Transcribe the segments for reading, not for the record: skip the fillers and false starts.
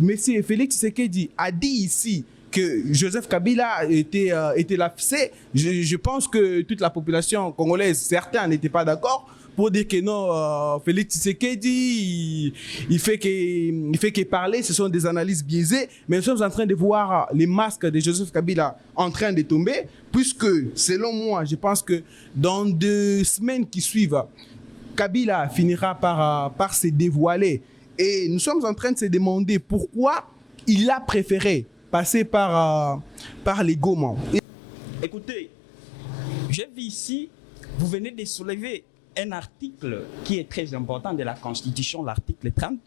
M. Félix Tshisekedi a dit ici que Joseph Kabila était là. Je pense que toute la population congolaise, certains n'étaient pas d'accord pour dire que non, Félix Tshisekedi, il fait que parler, ce sont des analyses biaisées, mais nous sommes en train de voir les masques de Joseph Kabila en train de tomber, puisque, selon moi, je pense que dans 2 semaines qui suivent, Kabila finira par se dévoiler. Et nous sommes en train de se demander pourquoi il a préféré passer par les Goma. Écoutez, j'ai vu ici, vous venez de soulever un article qui est très important de la Constitution, l'article 30,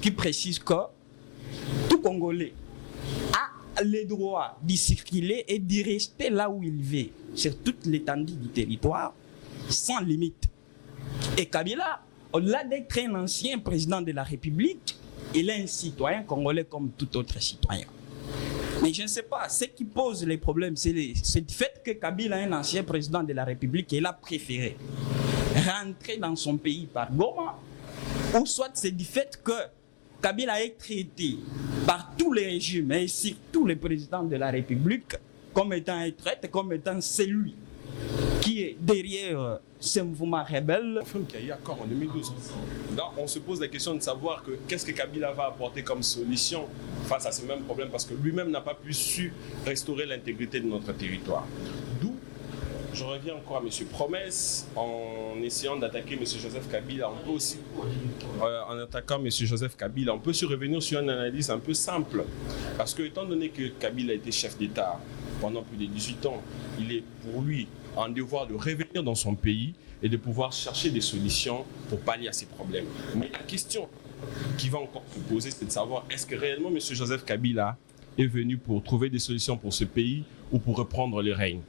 qui précise que tout Congolais a le droit d'y circuler et d'y rester là où il veut, sur toute l'étendue du territoire, sans limite. Et Kabila, au-delà d'être un ancien président de la République, il est un citoyen congolais comme tout autre citoyen. Mais je ne sais pas, ce qui pose les problèmes, c'est le fait que Kabila est un ancien président de la République et il a préféré rentrer dans son pays par Goma, ou soit c'est du fait que Kabila est traité par tous les régimes et surtout les présidents de la République comme étant un traître, comme étant celui qui est derrière ce mouvement rebelle. Enfin, qu'il y a eu accord en 2012. Là, on se pose la question de savoir qu'est-ce que Kabila va apporter comme solution face à ce même problème, parce que lui-même n'a pas pu su restaurer l'intégrité de notre territoire. D'où, je reviens encore à M. Promesse, en essayant d'attaquer M. Joseph Kabila, on peut aussi, en attaquant M. Joseph Kabila, on peut aussi revenir sur une analyse un peu simple. Parce que, étant donné que Kabila a été chef d'État pendant plus de 18 ans, il est pour lui un devoir de revenir dans son pays et de pouvoir chercher des solutions pour pallier à ces problèmes. Mais la question qui va encore se poser, c'est de savoir est-ce que réellement M. Joseph Kabila est venu pour trouver des solutions pour ce pays ou pour reprendre le règne.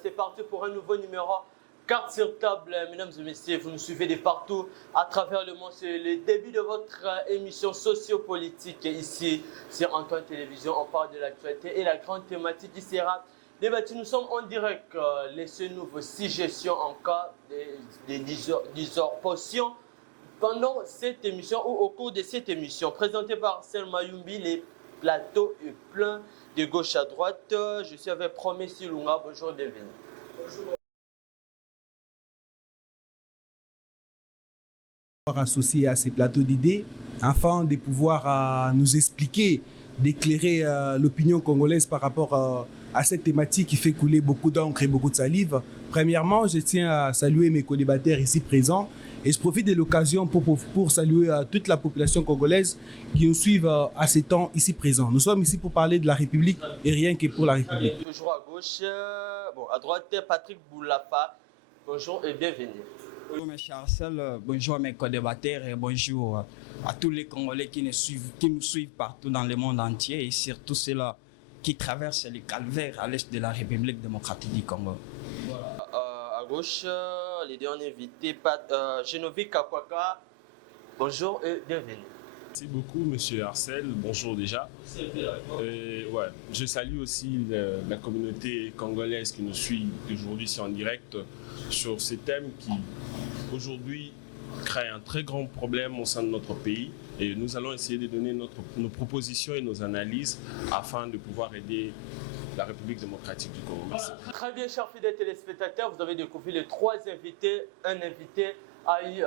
C'est parti pour un nouveau numéro carte sur table, mesdames et messieurs, vous nous suivez de partout à travers le monde. C'est le début de votre émission sociopolitique ici sur Antoine Télévision. On parle de l'actualité et la grande thématique qui sera débattue. Nous sommes en direct, laissez-nous vos suggestions en cas de usurpation pendant cette émission ou au cours de cette émission. Présentée par Selma Yumbi, les plateaux est plein de gauche à droite. Je suis avec Promesse Silunga. Bonjour, bienvenue. Bonjour. Associé à ces plateaux d'idées afin de pouvoir nous expliquer, d'éclairer l'opinion congolaise par rapport à cette thématique qui fait couler beaucoup d'encre et beaucoup de salive. Premièrement, je tiens à saluer mes co-débatteurs ici présents et je profite de l'occasion pour saluer toute la population congolaise qui nous suivent à ces temps ici présents. Nous sommes ici pour parler de la République et rien que pour la République. Toujours à gauche, à droite, Patrick Boulafa. Bonjour et bienvenue. Bonjour mes chers Arcel, bonjour à mes co-débatteurs et bonjour à tous les Congolais qui nous suivent partout dans le monde entier et surtout ceux-là qui traversent les calvaires à l'est de la République démocratique du Congo. Voilà. À gauche, les derniers invités, Genovic Kakwaka. Bonjour et bienvenue. Merci beaucoup, monsieur Arcel. Bonjour déjà. Je salue aussi la communauté congolaise qui nous suit aujourd'hui ici en direct sur ces thèmes qui, aujourd'hui, créent un très grand problème au sein de notre pays. Et nous allons essayer de donner nos propositions et nos analyses afin de pouvoir aider la République démocratique du Congo. Merci. Très bien, chers fidèles téléspectateurs, vous avez découvert les 3 invités. Un invité a eu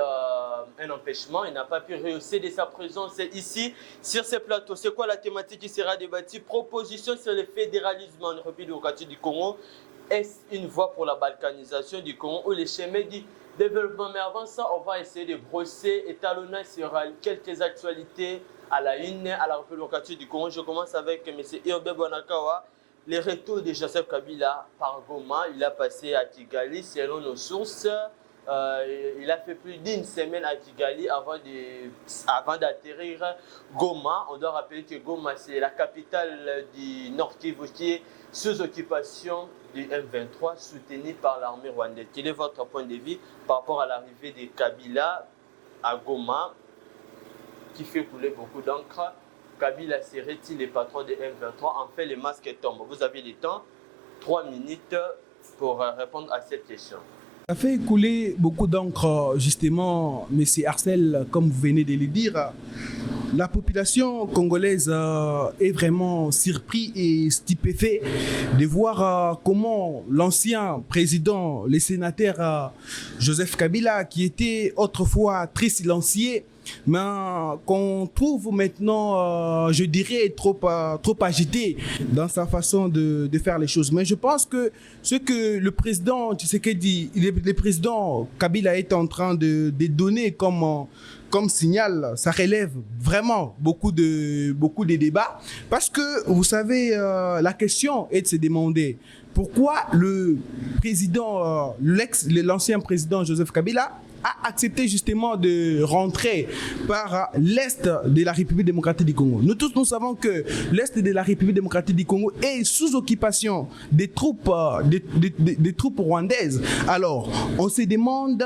un empêchement, il n'a pas pu réussir de sa présence ici sur ce plateau. C'est quoi la thématique qui sera débattue? Proposition sur le fédéralisme en République démocratique du Congo. Est-ce une voie pour la balkanisation du Congo ou les chemins du développement? Mais avant ça, on va essayer de brosser, étalonner sur quelques actualités à la une à la République démocratique du Congo. Je commence avec M. Irbe Bonakawa. Le retour de Joseph Kabila par Goma, il a passé à Kigali selon nos sources. Il a fait plus d'une semaine à Kigali avant d'atterrir Goma. On doit rappeler que Goma, c'est la capitale du Nord Kivu qui est sous occupation du M23, soutenu par l'armée rwandaise. Quel est votre point de vue par rapport à l'arrivée de Kabila à Goma qui fait couler beaucoup d'encre. Kabila serait-il le patron de M23? En fait, les masques tombent. Vous avez le temps, 3 minutes pour répondre à cette question. Ça fait couler beaucoup d'encre, justement, M. Arcel, comme vous venez de le dire. La population congolaise est vraiment surprise et stupéfaite de voir comment l'ancien président, le sénateur Joseph Kabila, qui était autrefois très silencieux, mais qu'on trouve maintenant, je dirais, trop agité dans sa façon de faire les choses. Mais je pense que ce que le président Tshisekedi, le président Kabila est en train de donner comme signal, ça relève vraiment beaucoup de débats. Parce que, vous savez, la question est de se demander pourquoi le président, l'ancien président Joseph Kabila a accepté justement de rentrer par l'Est de la République démocratique du Congo. Nous tous, nous savons que l'Est de la République démocratique du Congo est sous occupation des troupes rwandaises. Alors, on se demande,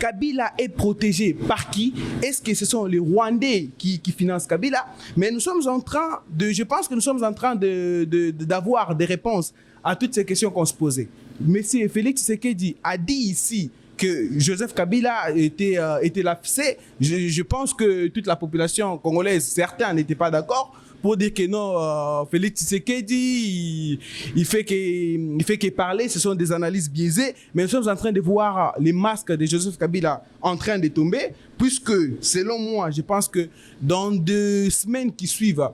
Kabila est protégé par qui? Est-ce que ce sont les Rwandais qui financent Kabila? Mais nous sommes en train je pense que nous sommes en train d'avoir des réponses à toutes ces questions qu'on se posait. Monsieur Félix Tshisekedi a dit ici que Joseph Kabila était l'AFC. Je pense que toute la population congolaise, certains n'étaient pas d'accord pour dire que non, Félix Tshisekedi, il fait que parler, ce sont des analyses biaisées, mais nous sommes en train de voir les masques de Joseph Kabila en train de tomber, puisque, selon moi, je pense que dans 2 semaines qui suivent,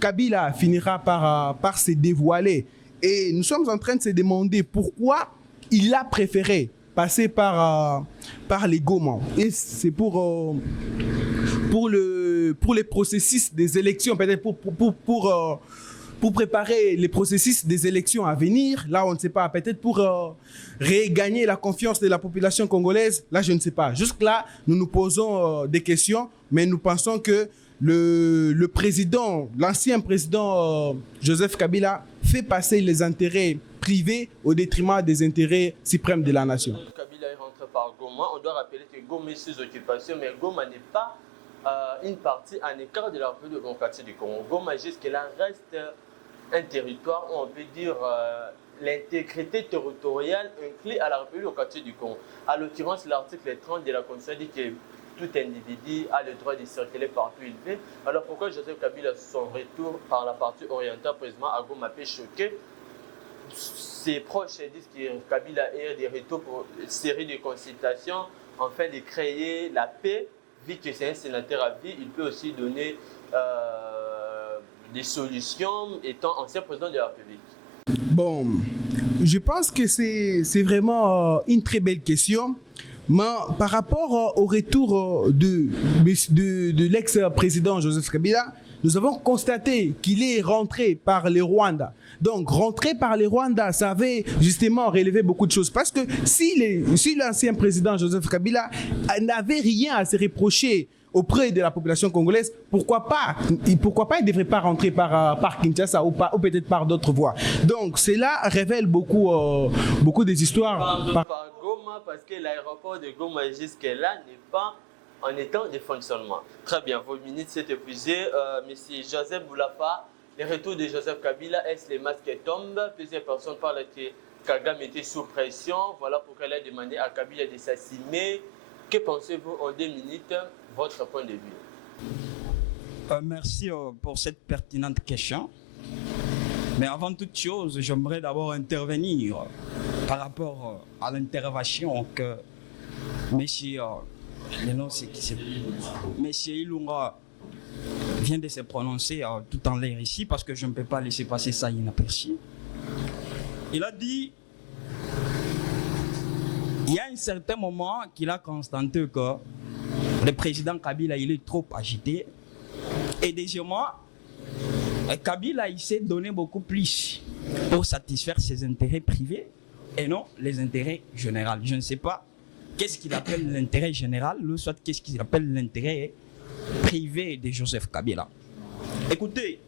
Kabila finira par se dévoiler. Et nous sommes en train de se demander pourquoi il a préféré passer par les Goma. Et c'est pour les processus des élections, peut-être pour préparer les processus des élections à venir. Là, on ne sait pas. Peut-être pour regagner la confiance de la population congolaise. Là, je ne sais pas. Jusque-là, nous nous posons des questions, mais nous pensons que le président, l'ancien président Joseph Kabila fait passer les intérêts privés au détriment des intérêts suprêmes de la nation. Kabila est rentré par Goma. On doit rappeler que Goma est sous occupation, mais Goma n'est pas une partie en écart de la République démocratique du Congo. Goma jusque-là reste un territoire où on peut dire l'intégrité territoriale inclut à la République démocratique du Congo. À l'occurrence, l'article 30 de la Constitution dit que tout individu a le droit de circuler partout où il veut. Alors pourquoi Joseph Kabila, son retour par la partie orientale, précisément à Goma, peut choquer? Ses proches disent que Kabila est de retour pour une série de consultations afin de créer la paix. Vu que c'est un sénateur à vie, il peut aussi donner des solutions étant ancien président de la République. Bon, je pense que c'est vraiment une très belle question. Mais par rapport au retour de l'ex-président Joseph Kabila, nous avons constaté qu'il est rentré par les Rwandais. Donc, rentrer par les Rwandais, ça avait justement relevé beaucoup de choses. Parce que si l'ancien président Joseph Kabila n'avait rien à se reprocher auprès de la population congolaise, pourquoi pas il ne devrait pas rentrer par Kinshasa ou peut-être par d'autres voies. Donc, cela révèle beaucoup des histoires. Par Goma, parce que l'aéroport de Goma jusque-là n'est pas en état de fonctionnement. Très bien, vos minutes s'est épuisées. Monsieur Joseph Boulafa, le retour de Joseph Kabila, est-ce les masques tombent? Plusieurs personnes parlent que Kagame était sous pression. Voilà pourquoi elle a demandé à Kabila de s'assumer. Que pensez-vous en 2 minutes, votre point de vue? Merci pour cette pertinente question. Mais avant toute chose, j'aimerais d'abord intervenir par rapport à l'intervention que monsieur Ilunga vient de se prononcer tout en l'air ici, parce que je ne peux pas laisser passer ça inaperçu. Il a dit, il y a un certain moment qu'il a constaté que le président Kabila, il est trop agité. Et deuxièmement, Kabila, il s'est donné beaucoup plus pour satisfaire ses intérêts privés et non les intérêts généraux. Je ne sais pas qu'est-ce qu'il appelle l'intérêt général, ou soit qu'est-ce qu'il appelle l'intérêt privé de Joseph Kabila. Écoutez,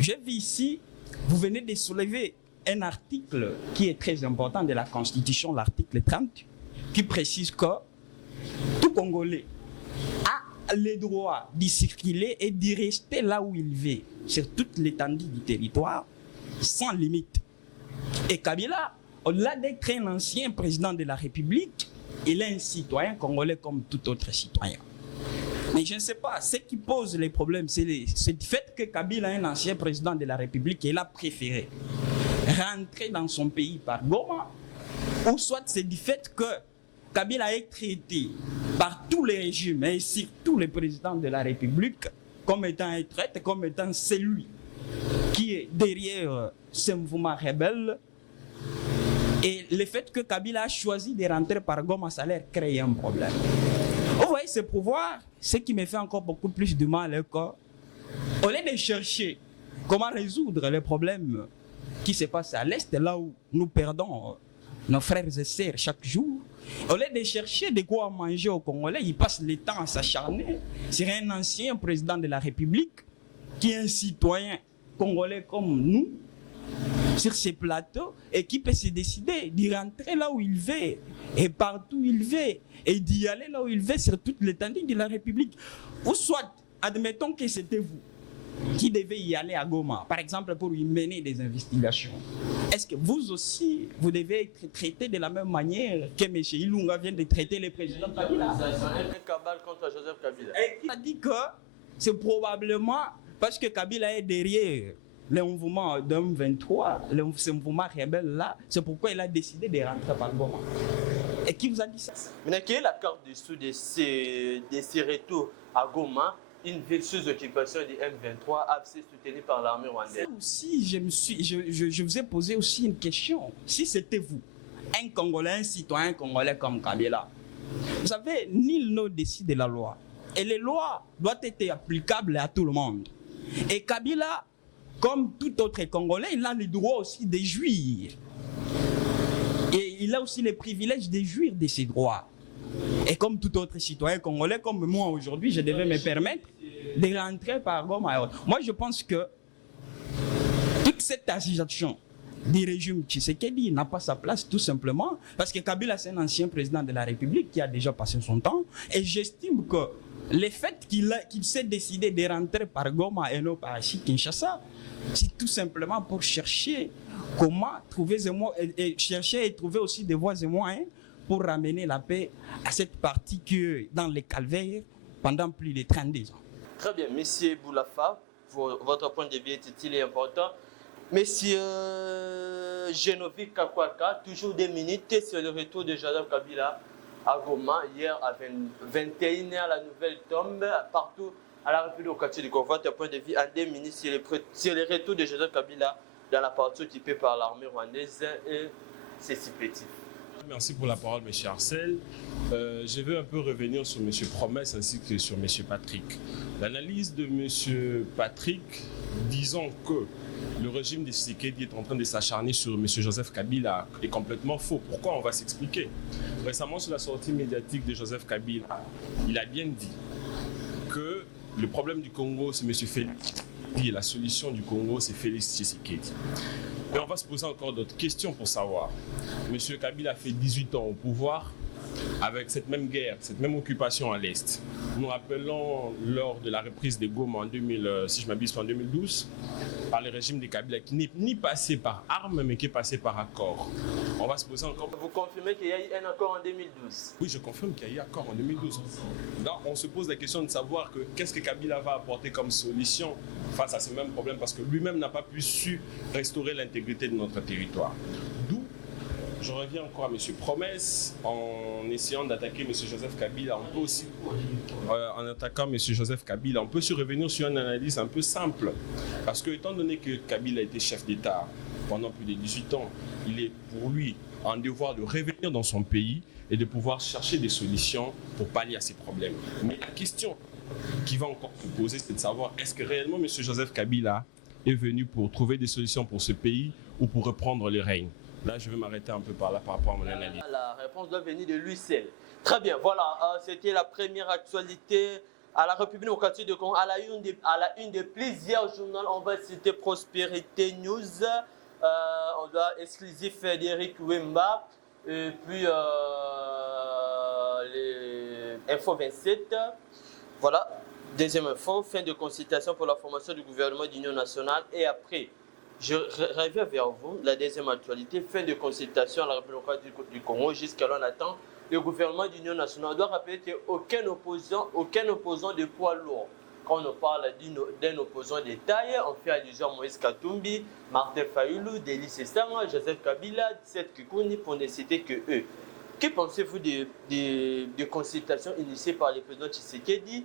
j'ai vu ici, vous venez de soulever un article qui est très important de la Constitution, l'article 30, qui précise que tout Congolais a le droit d'y circuler et d'y rester là où il veut, sur toute l'étendue du territoire, sans limite. Et Kabila, au-delà d'être un ancien président de la République, il est un citoyen congolais comme tout autre citoyen. Mais je ne sais pas, ce qui pose les problèmes, c'est le fait que Kabila est un ancien président de la République et il a préféré rentrer dans son pays par Goma, ou soit c'est du fait que Kabila est traité par tous les régimes et surtout les présidents de la République comme étant un traître, comme étant celui qui est derrière ce mouvement rebelle. Et le fait que Kabila a choisi de rentrer par Goma, ça leur crée un problème. Vous voyez, ce pouvoir, ce qui me fait encore beaucoup plus de mal est qu'au lieu de chercher comment résoudre les problèmes qui se passent à l'Est, là où nous perdons nos frères et sœurs chaque jour, au lieu de chercher de quoi manger aux Congolais, ils passent le temps à s'acharner sur un ancien président de la République qui est un citoyen congolais comme nous, sur ces plateaux, et qui peut se décider d'y rentrer là où il veut et partout où il veut et d'y aller là où il veut sur toute l'étendue de la République. Ou soit, admettons que c'était vous qui devez y aller à Goma, par exemple pour y mener des investigations. Est-ce que vous aussi, vous devez être traité de la même manière que M. Ilunga vient de traiter le président Kabila? Un cabale contre Joseph Kabila. Et il a dit que c'est probablement parce que Kabila est derrière le mouvement d'M23, ce mouvement rebelle-là, c'est pourquoi il a décidé de rentrer par Goma. Et qui vous a dit ça? Maintenant, quelle est la carte dessous de ces retours à Goma, une ville sous occupation du M23, AFC soutenue par l'armée rwandaise? Aussi, je vous ai posé aussi une question. Si c'était vous, un Congolais, un citoyen congolais comme Kabila, vous savez, nul ne décide de la loi. Et les lois doivent être applicables à tout le monde. Et Kabila, comme tout autre Congolais, il a le droit aussi de jouir. Et il a aussi le privilège de jouir de ses droits. Et comme tout autre citoyen congolais, comme moi aujourd'hui, je devais me permettre de rentrer par Goma. Moi, je pense que toute cette agitation du régime Tshisekedi n'a pas sa place tout simplement parce que Kabila, c'est un ancien président de la République qui a déjà passé son temps. Et j'estime que le fait qu'il s'est décidé de rentrer par Goma et non par Kinshasa, c'est tout simplement pour chercher comment trouver des moyens et chercher et trouver aussi des voies et moyens pour ramener la paix à cette partie qui est dans les calvaires pendant plus de 32 ans. Très bien, Monsieur Boulafa, votre point de vue est utile et important. Monsieur Genovic Kakwaka, toujours des minutes sur le retour de Joseph Kabila à Goma. Hier à 21h, la nouvelle tombe partout à la République démocratique du Congo. Votre point de vue en 2 minutes sur le retour de Joseph Kabila dans la partie occupée par l'armée rwandaise et ses supplétifs. Merci pour la parole, M. Arcel. Je veux un peu revenir sur M. Promesse ainsi que sur M. Patrick. L'analyse de M. Patrick, disant que le régime de Tshisekedi est en train de s'acharner sur M. Joseph Kabila est complètement faux. Pourquoi? On va s'expliquer. Récemment, sur la sortie médiatique de Joseph Kabila, il a bien dit que le problème du Congo, c'est M. Félix et la solution du Congo, c'est Félix Tshisekedi. Mais on va se poser encore d'autres questions pour savoir. M. Kabila a fait 18 ans au pouvoir avec cette même guerre, cette même occupation à l'Est. Nous rappelons lors de la reprise de Goma en 2012, par le régime de Kabila qui n'est ni passé par armes mais qui est passé par accord. On va se poser encore... Vous confirmez qu'il y a eu un accord en 2012? Oui, je confirme qu'il y a eu un accord en 2012. Là, on se pose la question de savoir qu'est-ce que Kabila va apporter comme solution face à ce même problème parce que lui-même n'a pas pu su restaurer l'intégrité de notre territoire. D'où je reviens encore à M. Promesse, en essayant d'attaquer M. Joseph Kabila, on peut aussi, en attaquant M. Joseph Kabila, on peut se revenir sur une analyse un peu simple. Parce que, étant donné que Kabila a été chef d'État pendant plus de 18 ans, il est pour lui un devoir de revenir dans son pays et de pouvoir chercher des solutions pour pallier à ces problèmes. Mais la question qui va encore se poser, c'est de savoir est-ce que réellement M. Joseph Kabila est venu pour trouver des solutions pour ce pays ou pour reprendre le règne? Là, je vais m'arrêter un peu par rapport à mon analyse. La réponse doit venir de lui seul. Très bien, voilà, c'était la première actualité à la République démocratique du Congo, à la une de plusieurs journaux. On va citer Prospérité News, on doit exclusif d'Eric Wemba, et puis Info 27, voilà, deuxième info, fin de consultation pour la formation du gouvernement d'union nationale. Et après, je reviens vers vous, la deuxième actualité, fin de consultation à la République du Congo. Jusqu'à là, on attend. Le gouvernement d'union nationale doit rappeler qu'aucun opposant de poids lourd. Quand on parle d'un opposant de taille, on fait allusion à Moïse Katumbi, Martin Fayulu, Denis Sestama, Joseph Kabila, Seth Kikouni, pour ne citer que eux. Que pensez-vous des consultations initiées par le président Tshisekedi,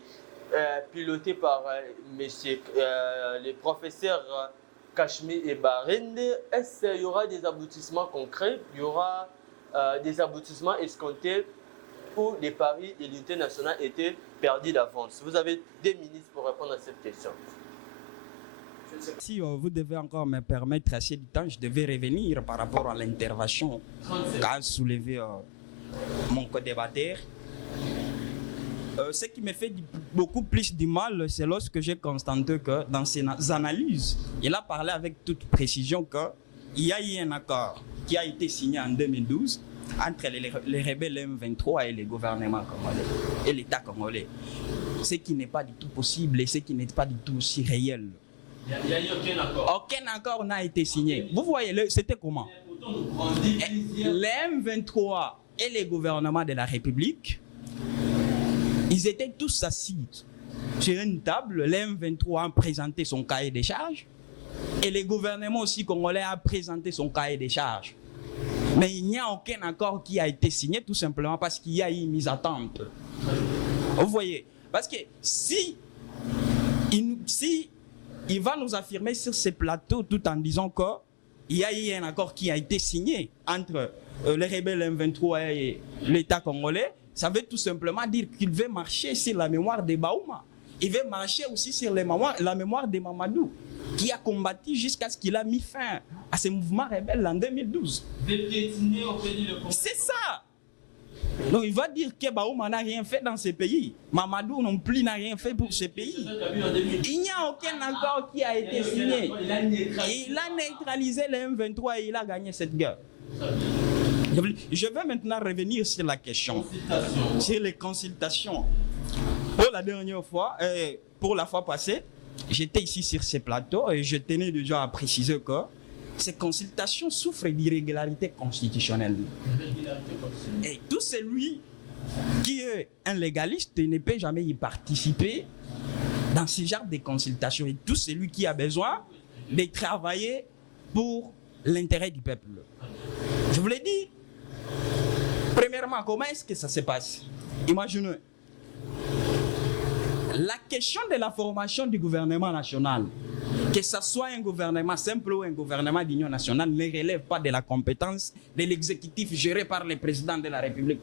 pilotées par les professeurs Kashmi et Barende? Est-ce qu'il y aura des aboutissements concrets? Il y aura des aboutissements escomptés où les paris de l'unité nationale étaient perdus d'avance? Vous avez 2 minutes pour répondre à cette question. Si vous devez encore me permettre assez de temps, je devais revenir par rapport à l'intervention qu'a soulevé mon co-débatteur. Ce qui me fait beaucoup plus du mal, c'est lorsque j'ai constaté que dans ses analyses, il a parlé avec toute précision qu'il y a eu un accord qui a été signé en 2012 entre les rebelles M23 et le gouvernement congolais et l'État congolais. Ce qui n'est pas du tout possible et ce qui n'est pas du tout aussi réel. Il n'y a eu aucun accord. Aucun accord n'a été signé. Vous voyez, c'était comment? Les M23 et les gouvernements de la République, ils étaient tous assis sur une table. Les M23 ont présenté son cahier des charges et le gouvernement aussi congolais a présenté son cahier des charges. Mais il n'y a aucun accord qui a été signé tout simplement parce qu'il y a eu une mise à tente. Vous voyez? Parce que si il va nous affirmer sur ces plateaux tout en disant qu'il y a eu un accord qui a été signé entre les rebelles M23 et l'État congolais, ça veut tout simplement dire qu'il veut marcher sur la mémoire de Baouma. Il veut marcher aussi sur la mémoire de Mamadou, qui a combattu jusqu'à ce qu'il a mis fin à ce mouvement rebelle en 2012. C'est ça. Donc il va dire que Baouma n'a rien fait dans ce pays. Mamadou non plus n'a rien fait pour ce pays. Il n'y a aucun accord qui a été signé. Il a neutralisé les M23 et il a gagné cette guerre. Je vais maintenant revenir sur la question, sur les consultations. Pour la dernière fois, pour la fois passée, j'étais ici sur ces plateaux et je tenais déjà à préciser que ces consultations souffrent d'irrégularités constitutionnelles. Et tout celui qui est un légaliste ne peut jamais y participer dans ce genre de consultations. Et tout celui qui a besoin de travailler pour l'intérêt du peuple. Je vous l'ai dit. Premièrement, comment est-ce que ça se passe? Imaginez. La question de la formation du gouvernement national, que ce soit un gouvernement simple ou un gouvernement d'union nationale, ne relève pas de la compétence de l'exécutif géré par le président de la République.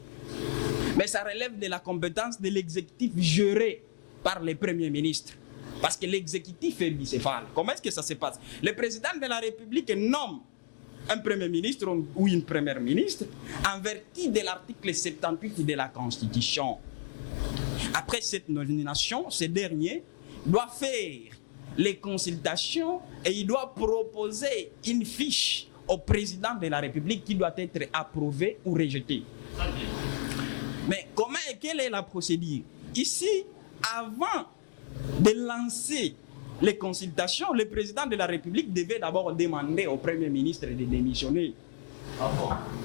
Mais ça relève de la compétence de l'exécutif géré par le Premier ministre. Parce que l'exécutif est bicéphale. Comment est-ce que ça se passe? Le président de la République nomme un Premier ministre ou une Première ministre en vertu de l'article 78 de la Constitution. Après cette nomination, ce dernier doit faire les consultations et il doit proposer une fiche au président de la République qui doit être approuvée ou rejetée. Mais quelle est la procédure? Ici, avant de lancer les consultations, le président de la République devait d'abord demander au Premier ministre de démissionner.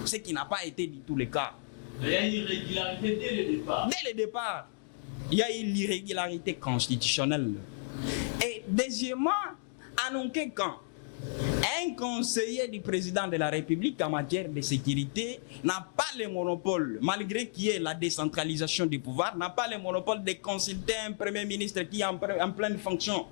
Ce qui n'a pas été du tout le cas. Il y a une irrégularité dès le départ. Dès le départ, il y a eu l'irrégularité constitutionnelle. Et deuxièmement, en aucun cas, un conseiller du président de la République en matière de sécurité n'a pas le monopole, malgré qu'il y ait la décentralisation du pouvoir, n'a pas le monopole de consulter un Premier ministre qui est en pleine fonction.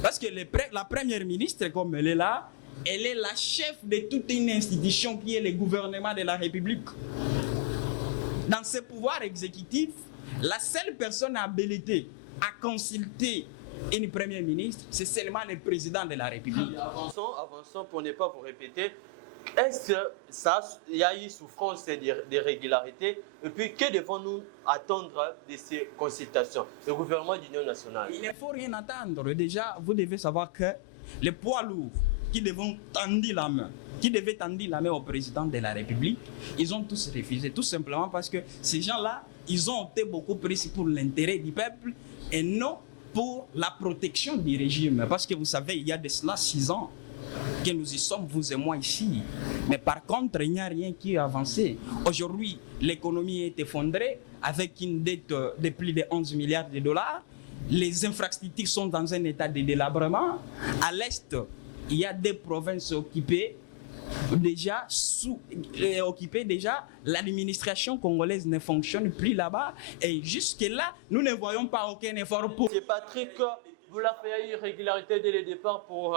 Parce que la Première ministre, comme elle est là, elle est la chef de toute une institution qui est le gouvernement de la République. Dans ce pouvoir exécutif, la seule personne habilitée à consulter une Première ministre, c'est seulement le président de la République. Avançons pour ne pas vous répéter. Est-ce qu'il y a eu souffrance d'irrégularité? Et puis, que devons-nous attendre de ces consultations? Le gouvernement d'union nationale. Il ne faut rien attendre. Déjà, vous devez savoir que les poids lourds qui devaient tendre la main au président de la République, ils ont tous refusé. Tout simplement parce que ces gens-là, ils ont opté beaucoup plus pour l'intérêt du peuple et non pour la protection du régime. Parce que vous savez, il y a de cela 6 ans que nous y sommes, vous et moi ici. Mais par contre, il n'y a rien qui a avancé. Aujourd'hui, l'économie est effondrée avec une dette de plus de 11 milliards de dollars. Les infrastructures sont dans un état de délabrement. À l'est, il y a des provinces occupées. Déjà l'administration congolaise ne fonctionne plus là-bas et jusque-là, nous ne voyons pas aucun effort pour... C'est Patrick, vous l'avez fait irrégularité dès le départ pour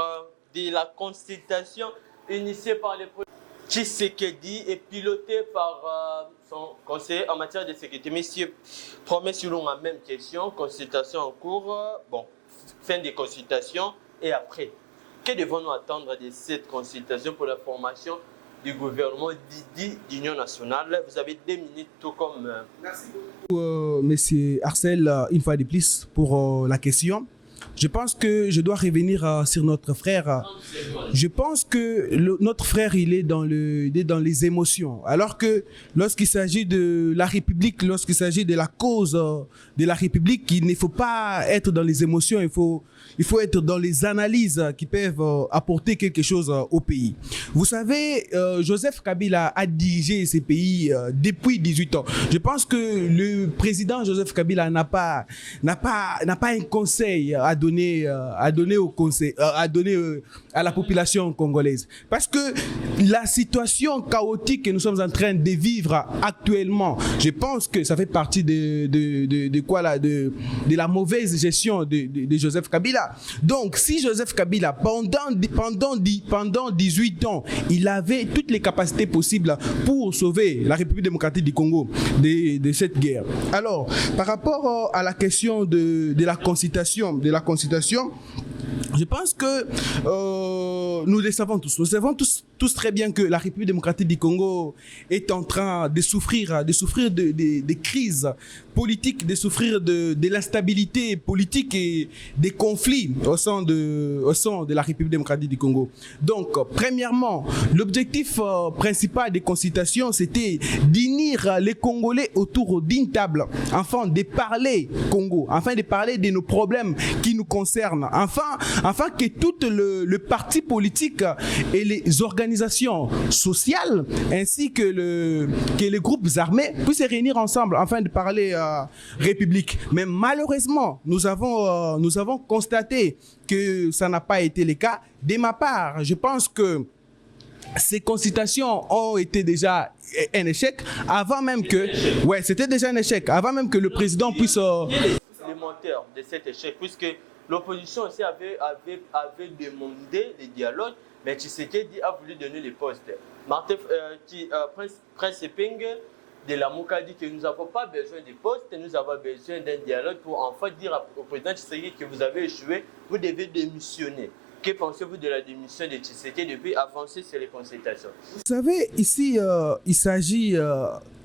de la consultation initiée par le président Tshisekedi et pilotée par son conseiller en matière de sécurité. Messieurs, promet selon la même question, consultation en cours, bon, fin des consultations et après. Que devons-nous attendre de cette consultation pour la formation du gouvernement d'Union nationale? Vous avez 2 minutes, tout comme... Merci beaucoup, monsieur Arcel, une fois de plus, pour la question. Je pense que je dois revenir sur notre frère. Je pense que notre frère, il est dans les émotions. Alors que lorsqu'il s'agit de la République, lorsqu'il s'agit de la cause de la République, il ne faut pas être dans les émotions, il faut être dans les analyses qui peuvent apporter quelque chose au pays. Vous savez, Joseph Kabila a dirigé ce pays depuis 18 ans. Je pense que le président Joseph Kabila n'a pas un conseil à donner au conseil, à donner à la population congolaise. Parce que la situation chaotique que nous sommes en train de vivre actuellement, je pense que ça fait partie de la mauvaise gestion de Joseph Kabila. Donc, si Joseph Kabila, pendant 18 ans, il avait toutes les capacités possibles pour sauver la République démocratique du Congo de cette guerre. Alors, par rapport à la question de la consultation, je pense que nous le savons tous. Nous savons tous très bien que la République démocratique du Congo est en train de souffrir de crises politiques, de souffrir de l'instabilité politique et des conflits au sein de la République démocratique du Congo. Donc, premièrement, l'objectif principal des consultations, c'était d'unir les Congolais autour d'une table, afin de parler Congo, afin de parler de nos problèmes qui nous concernent, afin que tout le parti politique et les organisations sociales ainsi que les groupes armés puissent se réunir ensemble afin de parler République. Mais malheureusement, nous avons constaté que ça n'a pas été le cas. De ma part, je pense que ces consultations ont été déjà un échec avant même que... Ouais, c'était déjà un échec avant même que le président puisse... Les moteurs de cet échec, puisque l'opposition aussi avait demandé le dialogue, mais Tshisekedi a voulu donner les postes. Prince Epeng de la Mouka dit que nous n'avons pas besoin de postes, nous avons besoin d'un dialogue pour enfin dire au président Tshisekedi que vous avez échoué, vous devez démissionner. Que pensez-vous de la démission de Tshisekedi depuis avancer sur les consultations? Vous savez, ici, il s'agit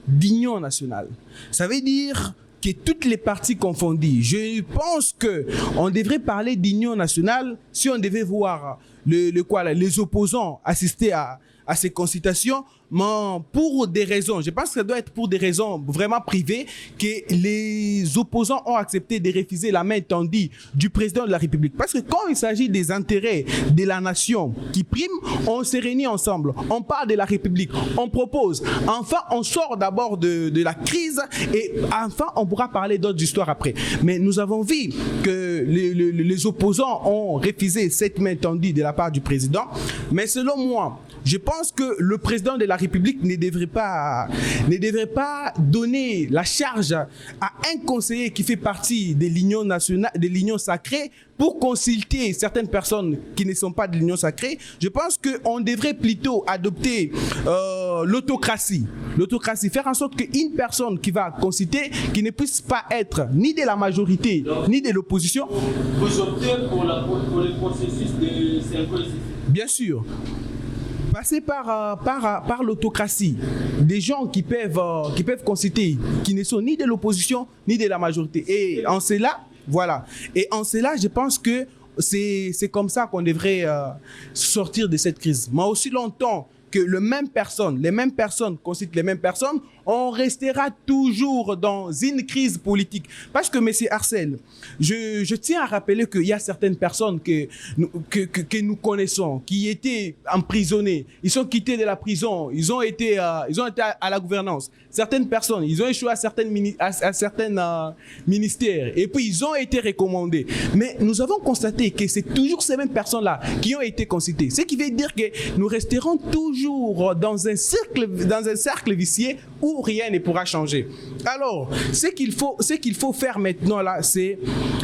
d'union nationale. Ça veut dire que toutes les parties confondues. Je pense qu'on devrait parler d'union nationale si on devait voir les opposants assister à ces consultations, mais pour des raisons, je pense que ça doit être pour des raisons vraiment privées, que les opposants ont accepté de refuser la main tendue du président de la République. Parce que quand il s'agit des intérêts de la nation qui priment, on se réunit ensemble, on parle de la République, on propose. Enfin, on sort d'abord de la crise et enfin, on pourra parler d'autres histoires après. Mais nous avons vu que les opposants ont refusé cette main tendue de la part du président. Mais selon moi, je pense que le président de la République ne devrait pas donner la charge à un conseiller qui fait partie de l'Union nationale, de l'Union sacrée, pour consulter certaines personnes qui ne sont pas de l'Union sacrée. Je pense qu'on devrait plutôt adopter l'autocratie. L'autocratie, faire en sorte qu'une personne qui va consulter, qui ne puisse pas être ni de la majorité, ni de l'opposition. Vous optez pour le processus de synchronisation? Bien sûr. Passer par l'autocratie, des gens qui peuvent consulter, qui ne sont ni de l'opposition ni de la majorité. Et en cela, voilà. Et en cela, je pense que c'est comme ça qu'on devrait sortir de cette crise. Mais aussi longtemps que les mêmes personnes constituent les mêmes personnes, on restera toujours dans une crise politique. Parce que, M. Arcel, je tiens à rappeler qu'il y a certaines personnes que nous connaissons, qui étaient emprisonnées, ils sont quittés de la prison, ils ont été à la gouvernance. Certaines personnes, ils ont échoué à certains ministères, et puis ils ont été recommandés. Mais nous avons constaté que c'est toujours ces mêmes personnes-là qui ont été consultées. Ce qui veut dire que nous resterons toujours dans un cercle vicieux où rien ne pourra changer. Alors, ce qu'il faut faire maintenant là, c'est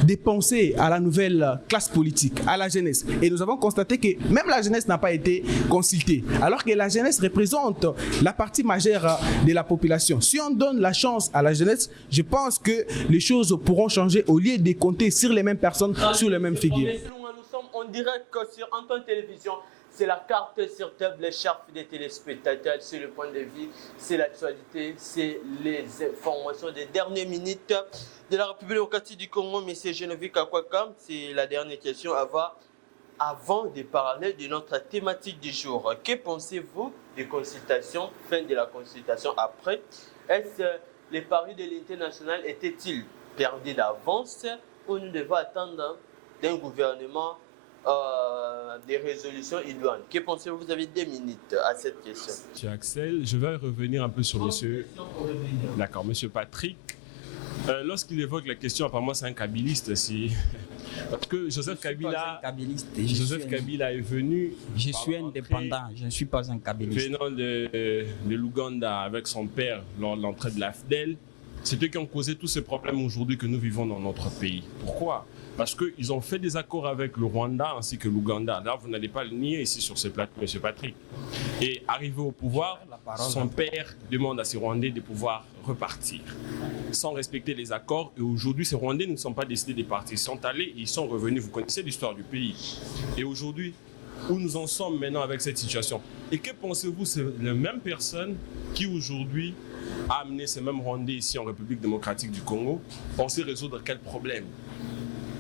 de penser à la nouvelle classe politique, à la jeunesse. Et nous avons constaté que même la jeunesse n'a pas été consultée, alors que la jeunesse représente la partie majeure de la population. Si on donne la chance à la jeunesse, je pense que les choses pourront changer au lieu de compter sur les mêmes personnes, sur les mêmes figures. Nous sommes en direct sur Antoine Télévision. C'est la carte sur table, les charpes des téléspectateurs, c'est le point de vue, c'est l'actualité, c'est les informations des dernières minutes de la République démocratique du Congo. M. Geneviève Kakwaka, c'est la dernière question avant de parler de notre thématique du jour. Que pensez-vous des consultations, fin de la consultation après? Est-ce les paris de l'unité nationale étaient-ils perdus d'avance ou nous devons attendre d'un gouvernement des résolutions idoines? Que pensez-vous? Vous avez 2 minutes à cette question. Monsieur Axel, je vais revenir un peu sur monsieur. D'accord, monsieur Patrick. Lorsqu'il évoque la question, apparemment c'est un kabiliste. Parce que Joseph Kabila est venu. Je suis indépendant, je ne suis pas un kabiliste. Venant de l'Ouganda avec son père lors de l'entrée de l'AFDEL, c'est eux qui ont causé tous ces problèmes aujourd'hui que nous vivons dans notre pays. Pourquoi? Parce qu'ils ont fait des accords avec le Rwanda ainsi que l'Ouganda. Là, vous n'allez pas le nier ici sur ce plateau, M. Patrick. Et arrivé au pouvoir, son père demande à ces Rwandais de pouvoir repartir sans respecter les accords. Et aujourd'hui, ces Rwandais ne sont pas décidés de partir. Ils sont allés et ils sont revenus. Vous connaissez l'histoire du pays. Et aujourd'hui, où nous en sommes maintenant avec cette situation? Et que pensez-vous, c'est la même personne qui aujourd'hui a amené ces mêmes Rwandais ici en République démocratique du Congo? Pensez résoudre quel problème?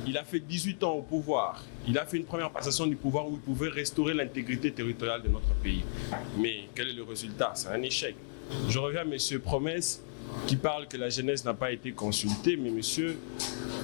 Il a fait 18 ans au pouvoir. Il a fait une première passation du pouvoir où il pouvait restaurer l'intégrité territoriale de notre pays. Mais quel est le résultat? C'est un échec. Je reviens à M. Promesse qui parle que la jeunesse n'a pas été consultée. Mais monsieur,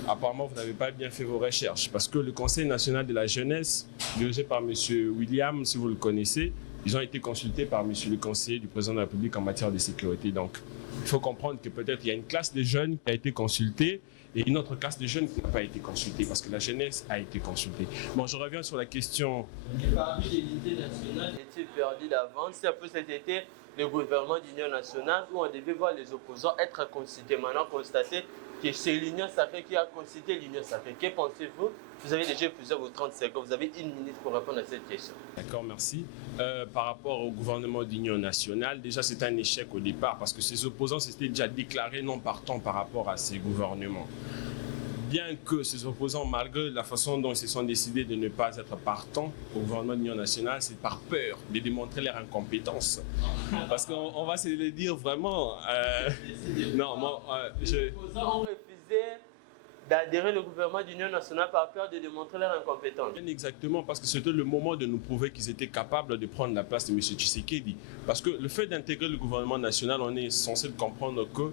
apparemment, vous n'avez pas bien fait vos recherches. Parce que le Conseil national de la jeunesse, dirigé par M. William, si vous le connaissez, ils ont été consultés par M. le conseiller du président de la République en matière de sécurité. Donc, il faut comprendre que peut-être il y a une classe de jeunes qui a été consultée et une autre classe de jeunes qui n'a pas été consultée parce que la jeunesse a été consultée. Bon, je reviens sur la question. Les partis de l'unité nationale étaient perdus d'avance. Après cet été, le gouvernement d'union nationale où on devait voir les opposants être consultés. Maintenant, constater que c'est l'Union sacrée qui a consulté l'Union sacrée. Que pensez-vous? Vous avez déjà épuisé vos 30 secondes. Vous avez 1 minute pour répondre à cette question. D'accord, merci. Par rapport au gouvernement d'union nationale, déjà c'est un échec au départ parce que ces opposants s'étaient déjà déclarés non partants par rapport à ces gouvernements. Bien que ces opposants, malgré la façon dont ils se sont décidés de ne pas être partants au gouvernement d'union nationale, c'est par peur de démontrer leur incompétence. Parce qu'on va se le dire vraiment. Non, moi, Les opposants ont refusé d'adhérer au gouvernement d'union nationale par peur de démontrer leur incompétence. Exactement, parce que c'était le moment de nous prouver qu'ils étaient capables de prendre la place de M. Tshisekedi. Parce que le fait d'intégrer le gouvernement national, on est censé comprendre que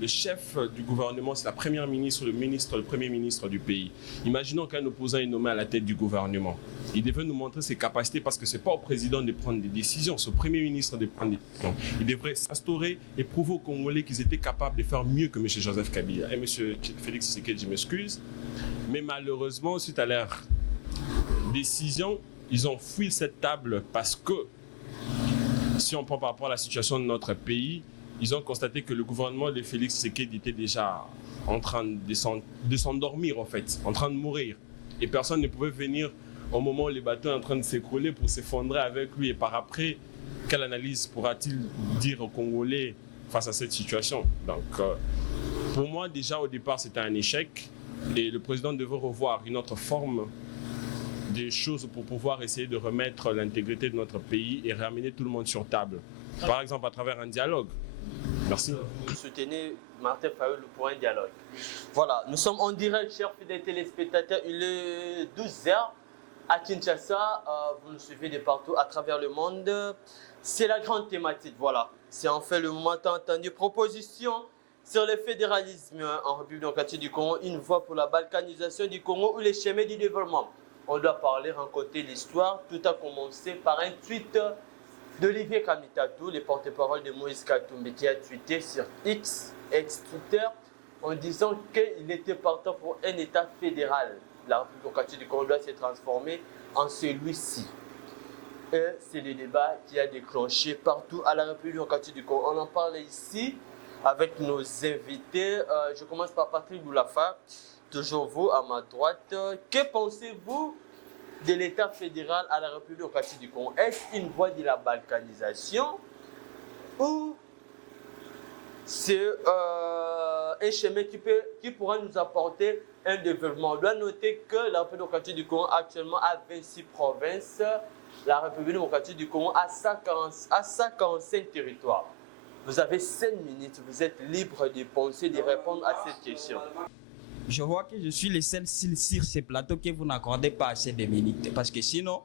le chef du gouvernement, c'est la première ministre, le premier ministre du pays. Imaginons qu'un opposant est nommé à la tête du gouvernement. Il devait nous montrer ses capacités parce que ce n'est pas au président de prendre des décisions, c'est au premier ministre de prendre des décisions. Il devrait s'instaurer et prouver aux Congolais qu'ils étaient capables de faire mieux que M. Joseph Kabila. Et M. Félix Tshisekedi, je m'excuse, mais malheureusement, suite à leur décision, ils ont fui cette table parce que, si on prend par rapport à la situation de notre pays, ils ont constaté que le gouvernement de Félix Tshisekedi était déjà en train de s'endormir, en fait, en train de mourir. Et personne ne pouvait venir au moment où les bateaux sont en train de s'écrouler pour s'effondrer avec lui. Et par après, quelle analyse pourra-t-il dire aux Congolais face à cette situation? Donc, pour moi, déjà au départ, c'était un échec. Et le président devait revoir une autre forme des choses pour pouvoir essayer de remettre l'intégrité de notre pays et ramener tout le monde sur table. Par exemple, à travers un dialogue. Merci. Vous soutenez Martin Fayulu pour un dialogue. Voilà, nous sommes en direct, chers fidèles téléspectateurs. Il est 12h à Kinshasa. Vous nous suivez de partout à travers le monde. c'est la grande thématique, voilà. C'est en fait le moment tant entendu. Proposition sur le fédéralisme en République démocratique du Congo, une voie pour la balkanisation du Congo ou les chemins du développement. On doit parler, raconter l'histoire. Tout a commencé par un tweet d'Olivier Kamitatou, le porte-parole de Moïse Katumbi, qui a tweeté sur X, ex-Twitter, en disant qu'il était partant pour un État fédéral. La République démocratique du Congo doit se transformer en celui-ci. Et c'est le débat qui a déclenché partout à la République démocratique du Congo. On en parle ici avec nos invités. Je commence par Patrick Boulafa, toujours vous à ma droite. Que pensez-vous de l'État fédéral à la République démocratique du Congo? Est-ce une voie de la balkanisation ou c'est un chemin qui pourra nous apporter un développement? On doit noter que la République démocratique du Congo actuellement a 26 provinces. La République démocratique du Congo a 145 territoires. Vous avez 5 minutes, vous êtes libre de penser, de répondre à cette question. Je vois que je suis le seul sur ces plateaux que vous n'accordez pas assez de minutes. Parce que sinon,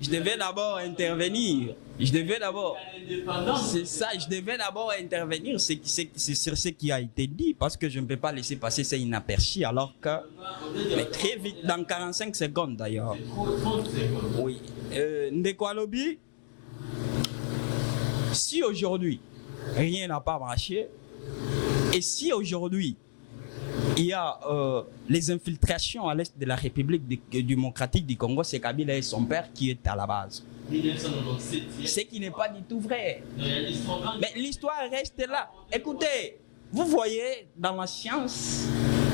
je devais d'abord intervenir. C'est ça, je devais d'abord intervenir c'est sur ce qui a été dit. Parce que je ne peux pas laisser passer ça inaperçu. Alors que, mais très vite, dans 45 secondes d'ailleurs. Oui. Ndekwalobi, si aujourd'hui, rien n'a pas marché, et si aujourd'hui, il y a les infiltrations à l'est de la République démocratique du Congo, c'est Kabila et son père qui est à la base. 1997. Ce qui n'est pas du tout vrai. Mais l'histoire reste là. Écoutez, vous voyez, dans la science,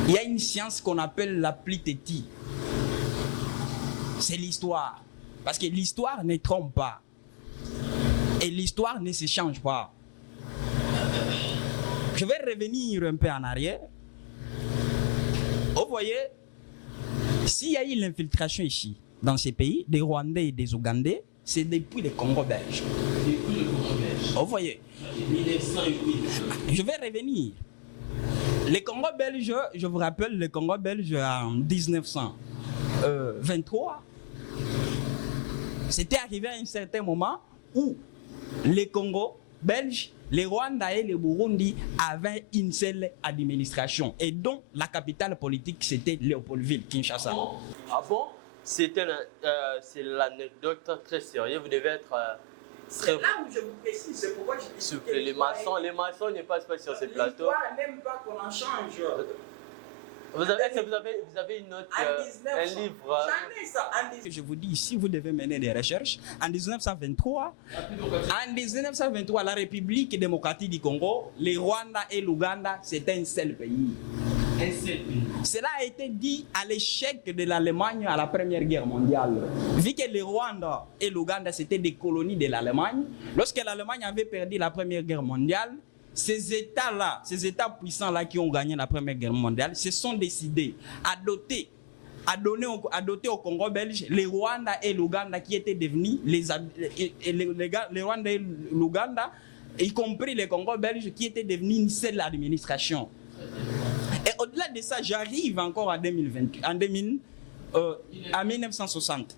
il y a une science qu'on appelle la plitétie. C'est l'histoire. Parce que l'histoire ne trompe pas. Et l'histoire ne se change pas. Je vais revenir un peu en arrière. Vous voyez, s'il y a eu l'infiltration ici, dans ces pays, des Rwandais et des Ougandais, c'est depuis le Congo belge. Vous voyez, je vais revenir. Le Congo belge, je vous rappelle, le Congo belge en 1923, c'était arrivé à un certain moment où les Congo belges, les Rwandais et les Burundi avaient une seule administration. Et donc, la capitale politique, c'était Léopoldville, Kinshasa. Ah bon? C'est l'anecdote très sérieuse. Vous devez être... c'est là où je vous précise, c'est pourquoi je dis que les maçons ne passent pas sur ces plateaux. L'histoire n'aime pas qu'on en change. Vous avez une note, un livre. Jamais ça. Je vous dis ici, vous devez mener des recherches. En 1923, la République démocratique du Congo, le Rwanda et l'Ouganda, c'était un seul pays. Cela a été dit à l'échec de l'Allemagne à la Première Guerre mondiale. Vu que le Rwanda et l'Ouganda, c'était des colonies de l'Allemagne, lorsque l'Allemagne avait perdu la Première Guerre mondiale, ces États-là, ces États puissants-là qui ont gagné la Première Guerre mondiale, se sont décidés à doter au Congo belge les Rwanda et l'Ouganda qui étaient devenus les Rwanda et l'Ouganda, y compris les Congo belges qui étaient devenus une seule administration. Et au-delà de ça, j'arrive encore à 1960.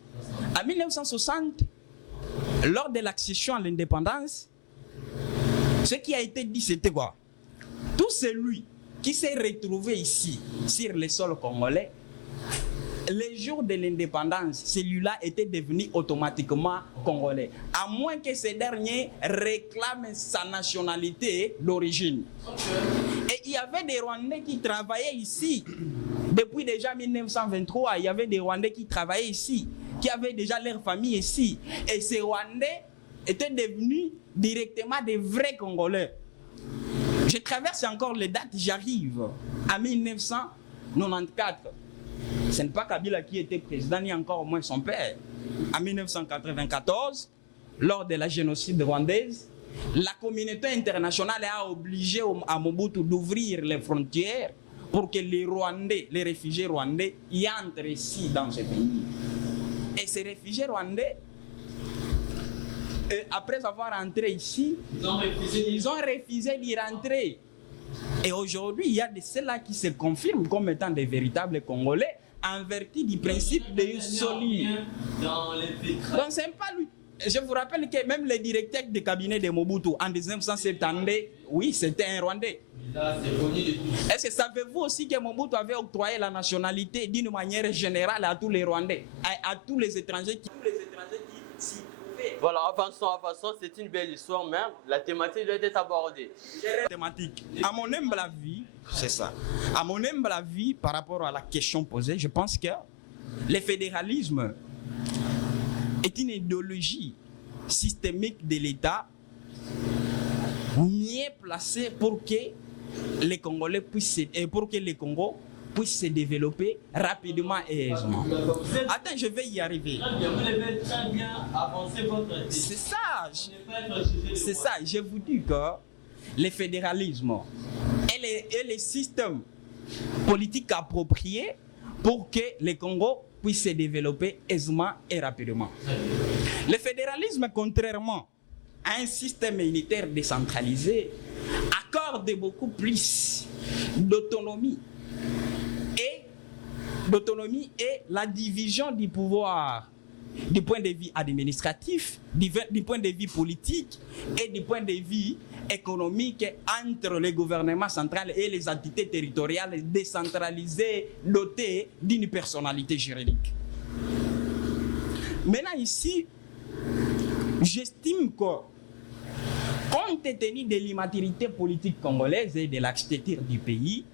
En 1960, lors de l'accession à l'indépendance, ce qui a été dit, c'était quoi? Tout celui qui s'est retrouvé ici, sur le sol congolais, le jour de l'indépendance, celui-là était devenu automatiquement congolais, à moins que ce dernier réclame sa nationalité d'origine. Et il y avait des Rwandais qui travaillaient ici. Depuis déjà 1923, il y avait des Rwandais qui travaillaient ici, qui avaient déjà leur famille ici. Et ces Rwandais étaient devenus directement des vrais Congolais. Je traverse encore les dates, j'arrive à 1994. Ce n'est pas Kabila qui était président, ni encore moins son père. En 1994, lors de la génocide rwandaise, la communauté internationale a obligé à Mobutu d'ouvrir les frontières pour que les Rwandais, les réfugiés rwandais, y entrent ici dans ce pays. Et ces réfugiés rwandais, après avoir entré ici, ils ont refusé d'y rentrer. Et aujourd'hui, il y a de ceux-là qui se confirment comme étant des véritables Congolais en vertu du principe de solide. Donc, c'est pas lui. je vous rappelle que même le directeur de cabinet de Mobutu en 1970, oui, c'était un Rwandais. Est-ce que savez-vous aussi que Mobutu avait octroyé la nationalité d'une manière générale à tous les Rwandais, à tous les étrangers qui s'y trouvaient? Voilà, avançons, c'est une belle histoire, mais la thématique doit être abordée. Thématique. À mon humble avis, c'est ça. À mon humble avis, par rapport à la question posée, je pense que le fédéralisme est une idéologie systémique de l'État mieux placée pour que les Congolais puissent et pour que les Congo puissent se développer rapidement et aisément. Attends, je vais y arriver. Vous devez très bien avancer votre C'est ça. C'est ça. Je vous dis que le fédéralisme est le système politique approprié pour que les Congo puissent se développer aisément et rapidement. Le fédéralisme, contrairement à un système unitaire décentralisé, accorde beaucoup plus d'autonomie et la division du pouvoir du point de vue administratif, du point de vue politique et du point de vue économique entre le gouvernement central et les entités territoriales décentralisées dotées d'une personnalité juridique. Maintenant ici, j'estime que compte tenu de l'immaturité politique congolaise et de l'architecture du pays,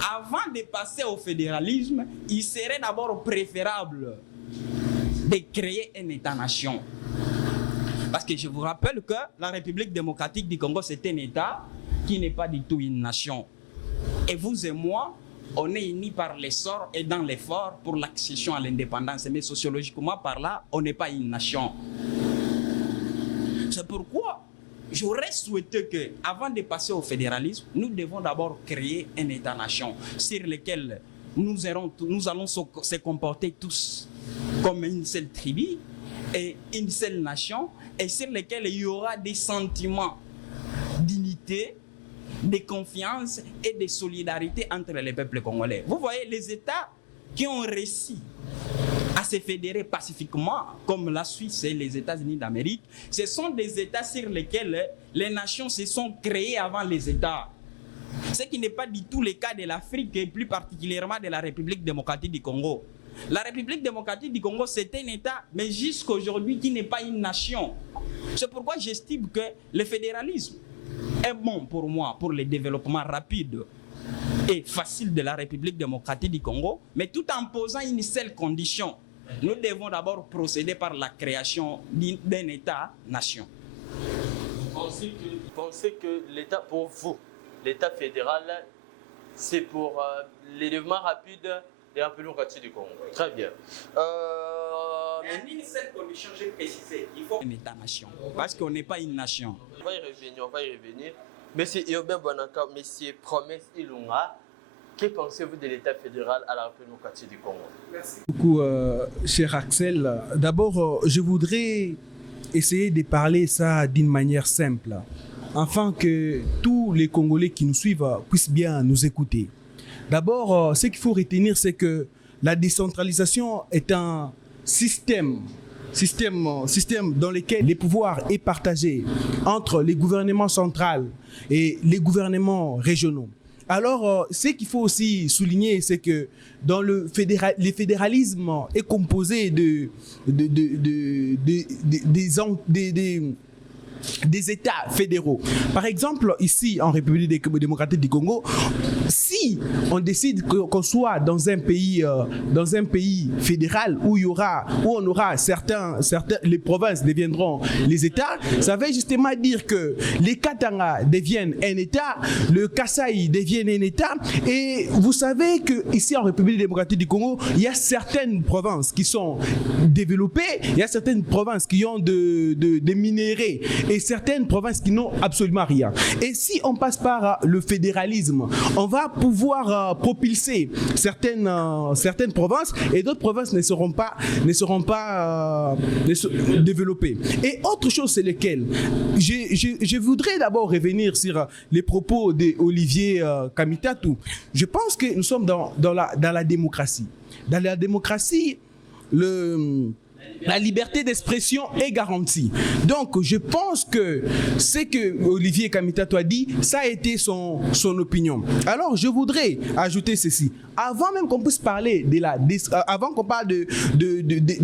avant de passer au fédéralisme, il serait d'abord préférable de créer un État-nation. Parce que je vous rappelle que la République démocratique du Congo, c'est un État qui n'est pas du tout une nation. Et vous et moi, on est unis par l'essor et dans l'effort pour l'accession à l'indépendance. Mais sociologiquement par là, on n'est pas une nation. C'est pourquoi j'aurais souhaité que, avant de passer au fédéralisme, nous devons d'abord créer un État-nation sur lequel nous allons se comporter tous comme une seule tribu et une seule nation, et sur lequel il y aura des sentiments d'unité, de confiance et de solidarité entre les peuples congolais. Vous voyez, les États qui ont réussi à se fédérer pacifiquement, comme la Suisse et les États-Unis d'Amérique, ce sont des États sur lesquels les nations se sont créées avant les États. Ce qui n'est pas du tout le cas de l'Afrique et plus particulièrement de la République démocratique du Congo. La République démocratique du Congo, c'est un État, mais jusqu'à aujourd'hui, qui n'est pas une nation. C'est pourquoi j'estime que le fédéralisme est bon pour moi, pour le développement rapide et facile de la République démocratique du Congo, mais tout en posant une seule condition. Nous devons d'abord procéder par la création d'un État-nation. Vous pensez que l'État, pour vous, l'État fédéral, c'est pour les développements rapides et un peu long du Congo. Très bien. Une seule condition, j'ai précisé, il faut un État-nation, parce qu'on n'est pas une nation. On va y revenir. Monsieur Yobé Bonanka, Monsieur Promesse Ilunga, que pensez-vous de l'État fédéral à la République du Congo? Merci beaucoup, cher Axel. D'abord, je voudrais essayer de parler ça d'une manière simple, afin que tous les Congolais qui nous suivent puissent bien nous écouter. D'abord, ce qu'il faut retenir, c'est que la décentralisation est un système dans lequel les pouvoirs est partagé entre les gouvernements centraux et les gouvernements régionaux. Alors, ce qu'il faut aussi souligner, c'est que dans le fédéralisme est composé des États fédéraux. Par exemple, ici, en République démocratique du Congo, si on décide qu'on soit dans un pays fédéral où on aura les provinces deviendront les États, ça veut justement dire que les Katanga deviennent un État, le Kasaï devienne un État, et vous savez que ici en République démocratique du Congo, il y a certaines provinces qui sont développées, il y a certaines provinces qui ont des minéraux et certaines provinces qui n'ont absolument rien. Et si on passe par le fédéralisme, on va pouvoir propulser certaines provinces, et d'autres provinces ne seront pas développées. Et autre chose, c'est lequel je voudrais d'abord revenir sur les propos d'Olivier Kamitatou. Je pense que nous sommes dans la démocratie. Dans la démocratie, la liberté d'expression est garantie. Donc, je pense que ce que Olivier Kamitato a dit, ça a été son opinion. Alors, je voudrais ajouter ceci. Avant même qu'on puisse parler avant qu'on parle de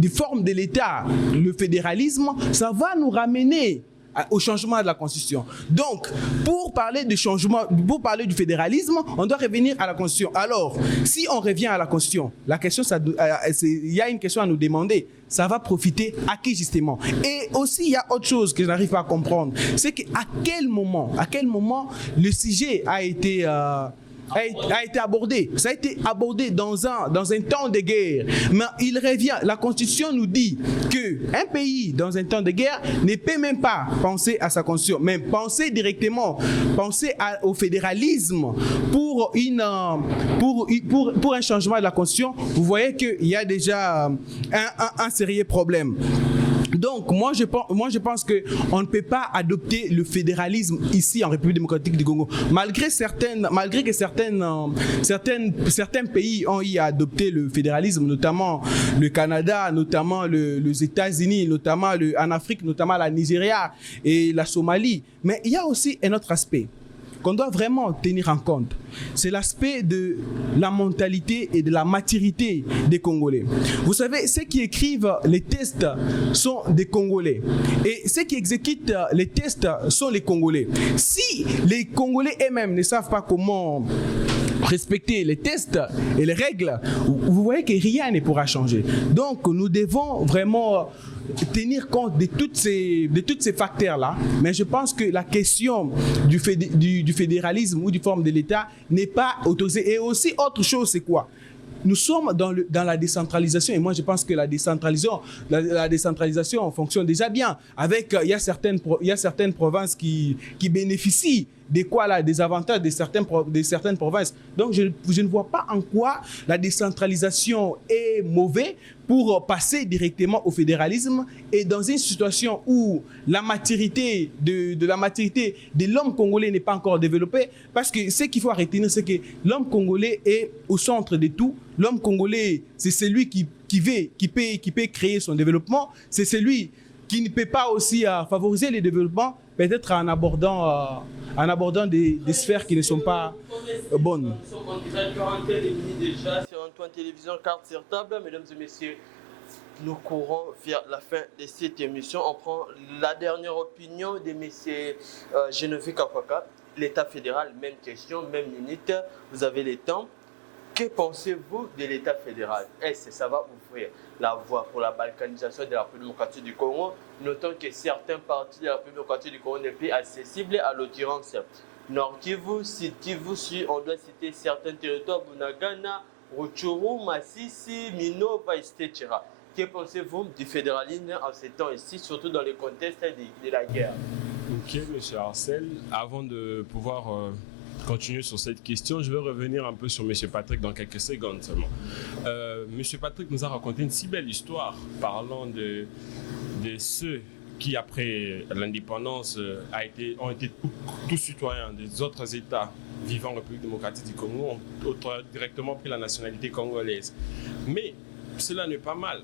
forme de l'État, le fédéralisme, ça va nous ramener au changement de la Constitution. Donc, pour parler du fédéralisme, on doit revenir à la Constitution. Alors, si on revient à la Constitution, la question, il y a une question à nous demander. Ça va profiter à qui justement? Et aussi, il y a autre chose que je n'arrive pas à comprendre. C'est qu'à quel moment le sujet a été abordé. Ça a été abordé dans un temps de guerre. Mais il revient, la Constitution nous dit qu'un pays dans un temps de guerre ne peut même pas penser à sa Constitution, mais penser directement, au fédéralisme pour un changement de la Constitution. Vous voyez qu'il y a déjà un sérieux problème. Donc, moi, je pense qu'on ne peut pas adopter le fédéralisme ici en République démocratique du Congo. Malgré que certains pays ont y adopté le fédéralisme, notamment le Canada, notamment les États-Unis, notamment en Afrique, notamment la Nigeria et la Somalie. Mais il y a aussi un autre aspect qu'on doit vraiment tenir en compte. C'est l'aspect de la mentalité et de la maturité des Congolais. Vous savez, ceux qui écrivent les tests sont des Congolais. Et ceux qui exécutent les tests sont les Congolais. Si les Congolais eux-mêmes ne savent pas comment respecter les tests et les règles, vous voyez que rien ne pourra changer. Donc, nous devons vraiment tenir compte de tous ces facteurs-là. Mais je pense que la question du fédéralisme ou du forme de l'État n'est pas autorisée. Et aussi, autre chose, c'est quoi? Nous sommes dans la décentralisation et moi je pense que la décentralisation fonctionne déjà bien. Il y a certaines provinces qui bénéficient des avantages de certaines provinces. Donc je ne vois pas en quoi la décentralisation est mauvaise pour passer directement au fédéralisme et dans une situation où la maturité de l'homme congolais n'est pas encore développée, parce que ce qu'il faut retenir, c'est que l'homme congolais est au centre de tout. L'homme congolais, c'est celui qui peut créer son développement, c'est celui qui ne peut pas aussi favoriser le développement, peut-être en abordant des sphères qui ne sont pas bonnes. Nous sommes en direct 41 minutes déjà sur Antoine Télévision, carte sur table. Mesdames et messieurs, nous courons vers la fin de cette émission. On prend la dernière opinion de M. Geneviève Kakwaka. L'État fédéral, même question, même minute. Vous avez le temps. Que pensez-vous de l'État fédéral? Est-ce que ça va ouvrir la voie pour la balkanisation de la République démocratique du Congo? Notons que certains parties de la République démocratique du Congo n'est plus accessible, à l'occurrence Nord Kivu, Sud Kivu, on doit citer certains territoires, Bunagana, Rutshuru, Masisi, Minova, etc. Que pensez-vous du fédéralisme en ces temps ici, surtout dans le contexte de la guerre? Ok, M. Arcel, avant de pouvoir continuer sur cette question, je vais revenir un peu sur M. Patrick dans quelques secondes seulement. M. Patrick nous a raconté une si belle histoire parlant de ceux qui, après l'indépendance, ont été tous citoyens des autres États vivant en République démocratique du Congo, ont directement pris la nationalité congolaise. Mais cela n'est pas mal.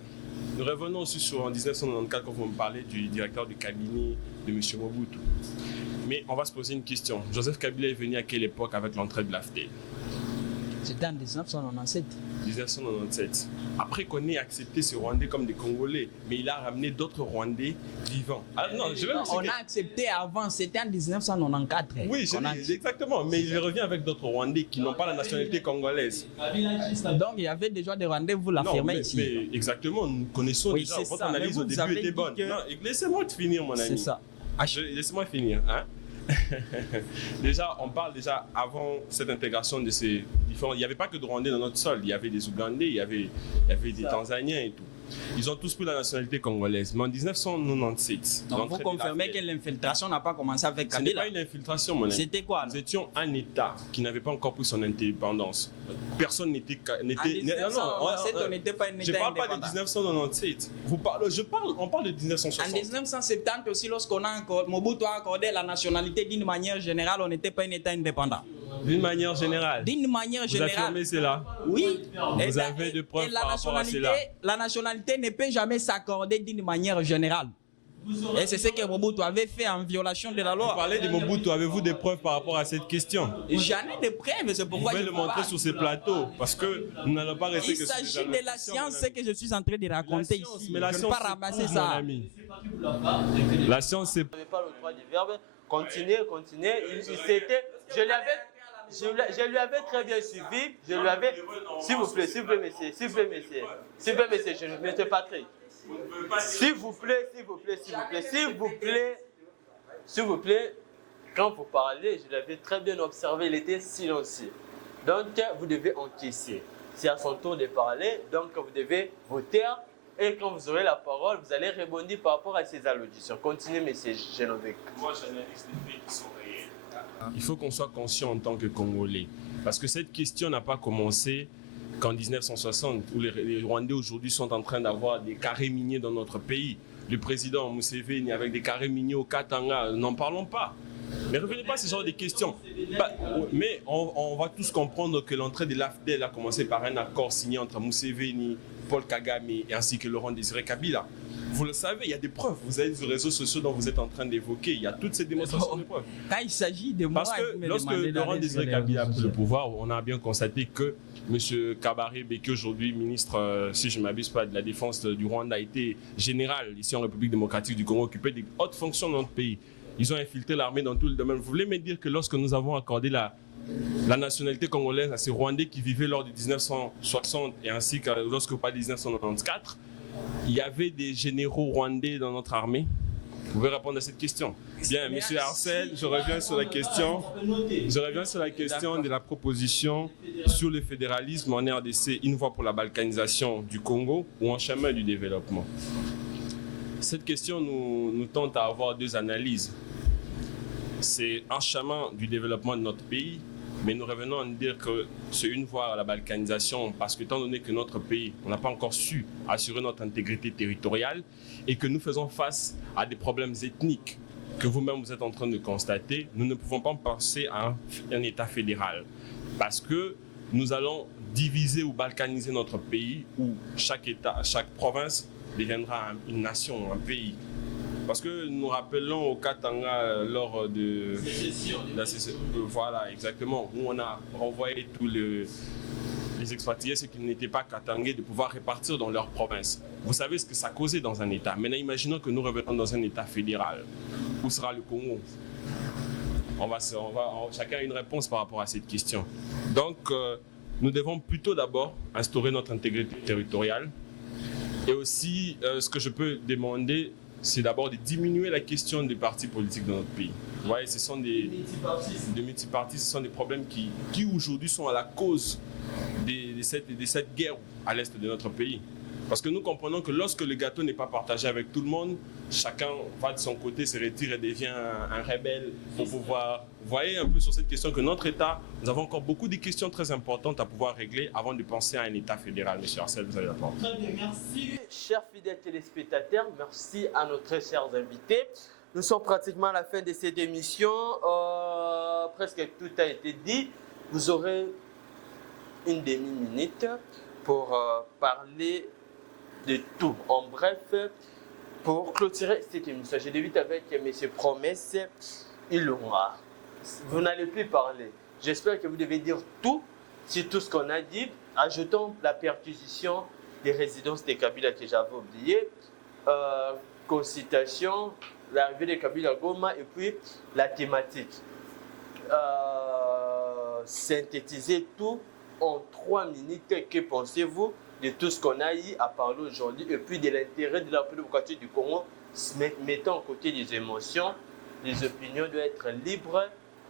Nous revenons aussi sur en 1994 quand vous me parlez du directeur du cabinet de M. Mobutu. Mais on va se poser une question. Joseph Kabila est venu à quelle époque avec l'entrée de l'AFD? C'était en 1997. 1997. Après qu'on ait accepté ces Rwandais comme des Congolais, mais il a ramené d'autres Rwandais vivants. Ah, non, on a accepté avant, c'était en 1994. Oui, exactement. Mais il revient avec d'autres Rwandais qui n'ont pas la nationalité congolaise. Donc il y avait déjà des Rwandais, vous l'affirmez ici. Mais exactement, nous connaissons déjà. Votre analyse au début était bonne. Non, laissez-moi finir, mon ami. C'est ça. Laissez-moi finir. Hein? Déjà, on parle déjà avant cette intégration de ces différents. Il n'y avait pas que de Rwandais dans notre sol. Il y avait des Ougandais, il y avait des Tanzaniens et tout. Ils ont tous pris la nationalité congolaise. Mais en 1997. Donc vous confirmez que l'infiltration n'a pas commencé avec Kabila? Ce n'est pas une infiltration, mon ami. C'était quoi? Nous étions un État qui n'avait pas encore pris son indépendance. Personne n'était. On n'était pas un État. Je ne parle pas de 1997. On parle de 1960. En 1970 aussi, lorsqu'on a Mobutu a accordé la nationalité d'une manière générale, on n'était pas un État indépendant. D'une manière générale. D'une manière Vous générale. affirmez cela? Oui. Vous avez des preuves par rapport à cela? La nationalité ne peut jamais s'accorder d'une manière générale. Et c'est ce que Mobutu avait fait en violation de la Vous loi. parlez de Mobutu, avez-vous des preuves par rapport à cette question? J'en ai des preuves, c'est Vous pourquoi pouvez je le vous montrer parle. sur ces plateaux, parce que nous n'allons pas rester Il que sur des s'agit de la allocutions, science, mon ce ami. que je suis en train de raconter La science, ici. mais la Je ne science, peux pas ramasser c'est tout, mon ça. ami. La science, c'est... Vous n'avez pas le droit du verbe. Continuez. Je lui avais très bien suivi. Je lui avais. S'il vous plaît, messieurs. Je ne m'étais pas très. S'il vous plaît. Quand vous parlez, je l'avais très bien observé, il était silencieux. Donc, vous devez encaisser. C'est à son tour de parler, donc vous devez vous taire. Et quand vous aurez la parole, vous allez rebondir par rapport à ces allocutions. Continuez, monsieur Genovec. Moi, j'analyse les faits qui sont réels. Il faut qu'on soit conscient en tant que Congolais. Parce que cette question n'a pas commencé qu'en 1960, où les Rwandais aujourd'hui sont en train d'avoir des carrés miniers dans notre pays. Le président Museveni avec des carrés miniers au Katanga, n'en parlons pas. Mais revenez pas à ce genre de questions. Mais on va tous comprendre que l'entrée de l'AFDEL a commencé par un accord signé entre Museveni, Paul Kagame et ainsi que Laurent Désiré Kabila. Vous le savez, il y a des preuves. Vous avez les réseaux sociaux dont vous êtes en train d'évoquer. Il y a toutes ces démonstrations de preuves. Quand il s'agit de moi, Parce que vous me lorsque demandez Laurent d'aller Désiré sur les Kabila a réseaux pris le sociaux. pouvoir, on a bien constaté que M. Kabaré Beki, aujourd'hui ministre, si je ne m'abuse pas, de la Défense du Rwanda, a été général ici en République démocratique du Congo, occupé des hautes fonctions dans notre pays. Ils ont infiltré l'armée dans tout le domaine. Vous voulez me dire que lorsque nous avons accordé la nationalité congolaise à ces Rwandais qui vivaient lors de 1960 et ainsi que lorsque vous parlez de 1994, il y avait des généraux rwandais dans notre armée? Vous pouvez répondre à cette question. Bien, M. Arcel, je reviens sur la question. Je reviens sur la question de la proposition sur le fédéralisme en RDC, une voie pour la balkanisation du Congo ou en chemin du développement. Cette question nous tente à avoir deux analyses. C'est un chemin du développement de notre pays, mais nous revenons à dire que c'est une voie à la balkanisation parce que étant donné que notre pays, on n'a pas encore su assurer notre intégrité territoriale et que nous faisons face à des problèmes ethniques que vous-même vous êtes en train de constater, nous ne pouvons pas penser à un État fédéral parce que nous allons diviser ou balkaniser notre pays où chaque État, chaque province deviendra une nation, un pays. Parce que nous rappelons au Katanga lors de la sécession, voilà exactement, où on a renvoyé tous les expatriés, ceux qui n'étaient pas katangais, de pouvoir répartir dans leur province. Vous savez ce que ça causait dans un État. Maintenant, imaginons que nous revenons dans un État fédéral. Où sera le Congo? Chacun a une réponse par rapport à cette question. Donc, nous devons plutôt d'abord instaurer notre intégrité territoriale. Et aussi, ce que je peux demander, c'est d'abord de diminuer la question des partis politiques dans notre pays. Vous voyez, ce sont des multipartis, ce sont des problèmes qui aujourd'hui sont à la cause de cette guerre à l'est de notre pays. Parce que nous comprenons que lorsque le gâteau n'est pas partagé avec tout le monde, chacun va de son côté, se retire et devient un rebelle pour pouvoir... Vous voyez un peu sur cette question que notre État, nous avons encore beaucoup de questions très importantes à pouvoir régler avant de penser à un État fédéral. Monsieur Arcel, vous avez la parole. Très bien, merci. Chers fidèles téléspectateurs, merci à nos très chers invités. Nous sommes pratiquement à la fin de cette émission. Presque tout a été dit. Vous aurez une demi-minute pour parler de tout. En bref, pour clôturer cette émission, je débute avec M. Promesse Ilunga. Vous n'allez plus parler. J'espère que vous devez dire tout sur tout ce qu'on a dit. Ajoutons la perquisition des résidences de Kabila que j'avais oublié, consultation, l'arrivée de Kabila Goma et puis la thématique. Synthétisez tout en 3 minutes. Que pensez-vous de tout ce qu'on a eu à parler aujourd'hui et puis de l'intérêt de la démocratie du Congo, mettant à côté des émotions, les opinions doivent être libres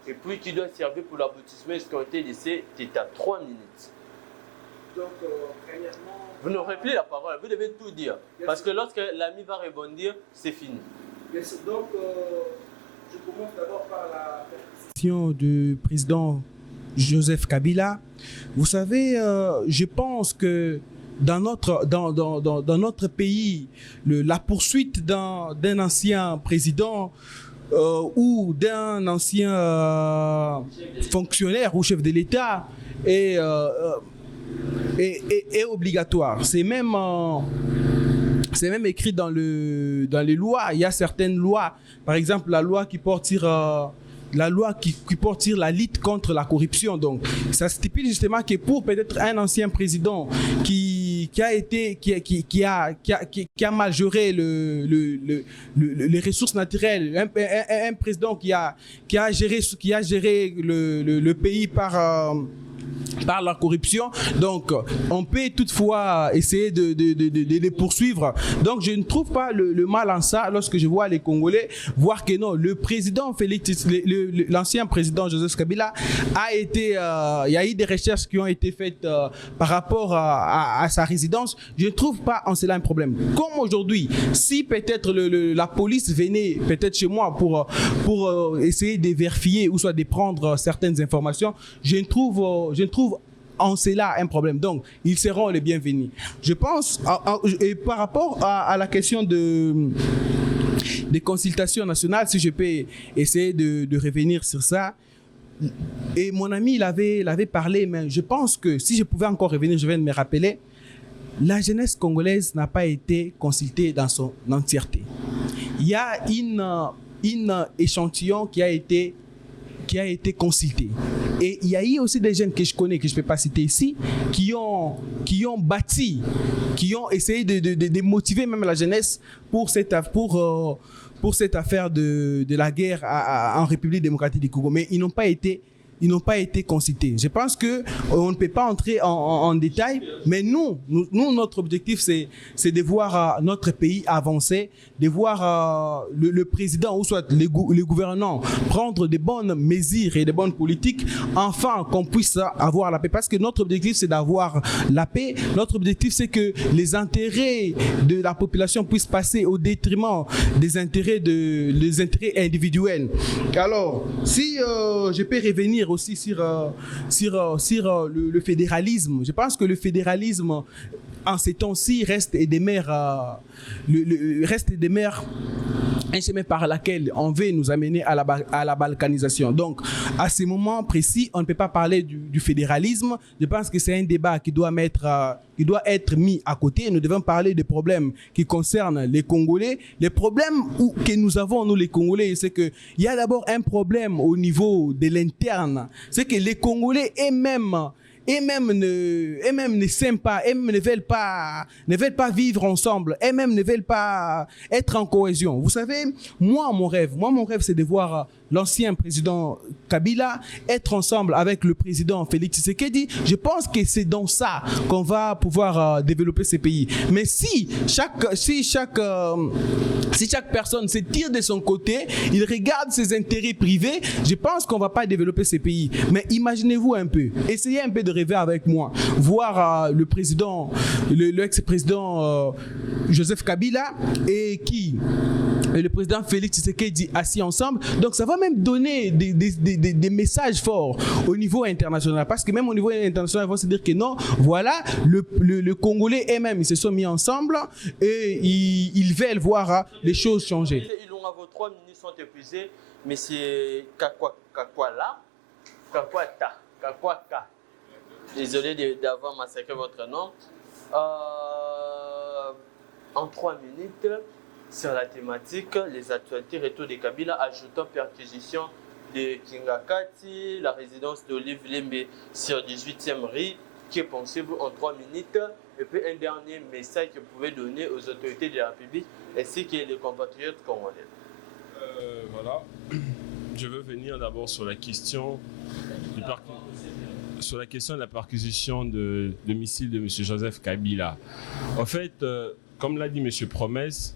et puis qui doit servir pour l'aboutissement escompté de cet état. 3 minutes. Donc, premièrement... Vous n'aurez plus la parole, vous devez tout dire. Parce que lorsque l'ami va rebondir, c'est fini. Donc, je commence d'abord par la question du président Joseph Kabila. Vous savez, je pense que dans notre pays, la poursuite d'un ancien président ou d'un ancien fonctionnaire ou chef de l'État est obligatoire. C'est même écrit dans les lois. Il y a certaines lois, par exemple la loi qui porte sur la lutte contre la corruption. Donc, ça stipule justement que pour peut-être un ancien président qui a mal géré les ressources naturelles, un président qui a géré le pays par la corruption. Donc, on peut toutefois essayer de les poursuivre. Donc, je ne trouve pas le mal en ça lorsque je vois les Congolais voir que non, le président Félix, l'ancien président Joseph Kabila il y a eu des recherches qui ont été faites par rapport à sa résidence. Je ne trouve pas en cela un problème. Comme aujourd'hui, si peut-être la police venait peut-être chez moi pour essayer de vérifier ou soit de prendre certaines informations, je ne trouve en cela un problème. Donc, ils seront les bienvenus. Je pense, et par rapport à la question des consultations nationales, si je peux essayer de revenir sur ça, et mon ami l'avait parlé, mais je pense que si je pouvais encore revenir, je viens de me rappeler, la jeunesse congolaise n'a pas été consultée dans son entièreté. Il y a une échantillon qui a été consulté. Et il y a eu aussi des jeunes que je connais, que je ne peux pas citer ici, qui ont essayé de motiver même la jeunesse pour cette affaire de la guerre en République démocratique du Congo. Mais ils n'ont pas été consultés. Je pense qu'on ne peut pas entrer en détail, mais nous, notre objectif, c'est de voir notre pays avancer, de voir le président ou soit les gouvernants prendre de bonnes mesures et de bonnes politiques, enfin qu'on puisse avoir la paix. Parce que notre objectif, c'est d'avoir la paix. Notre objectif, c'est que les intérêts de la population puissent passer au détriment des intérêts individuels. Alors, si je peux revenir aussi sur le fédéralisme. Je pense que le fédéralisme, en ces temps-ci, reste un chemin par lequel on veut nous amener à la balkanisation. Donc, à ce moment précis, on ne peut pas parler du fédéralisme. Je pense que c'est un débat qui doit être mis à côté. Nous devons parler des problèmes qui concernent les Congolais. Les problèmes que nous avons, nous les Congolais, c'est qu'il y a d'abord un problème au niveau de l'interne. C'est que les Congolais eux-mêmes ne s'aiment pas, ne veulent pas vivre ensemble, eux-mêmes ne veulent pas être en cohésion. Vous savez, moi, mon rêve, c'est de voir l'ancien président Kabila être ensemble avec le président Félix Tshisekedi. Je pense que c'est dans ça qu'on va pouvoir développer ces pays. Mais si chaque personne se tire de son côté, il regarde ses intérêts privés, je pense qu'on va pas développer ces pays. Mais imaginez-vous un peu, essayez un peu de rêver avec moi, voir le président, l'ex-président Joseph Kabila et le président Félix Tshisekedi assis ensemble. Donc ça va même donner des messages forts au niveau international. Parce que même au niveau international, ils vont se dire que non, voilà, le Congolais eux-mêmes, ils se sont mis ensemble et ils veulent voir les choses changer. Vos 3 minutes sont épuisées. Monsieur Kakwata. Désolé d'avoir massacré votre nom. En 3 minutes, sur la thématique, les actualités retour de Kabila, ajoutant perquisition de Kingakati, la résidence d'Olive Lembe sur 18e rue. Que pensez-vous en 3 minutes? Et puis un dernier message que vous pouvez donner aux autorités de la République ainsi que les compatriotes congolais. Voilà. Je veux venir d'abord sur la question de la perquisition de domicile de M. Joseph Kabila. En fait, comme l'a dit M. Promesse,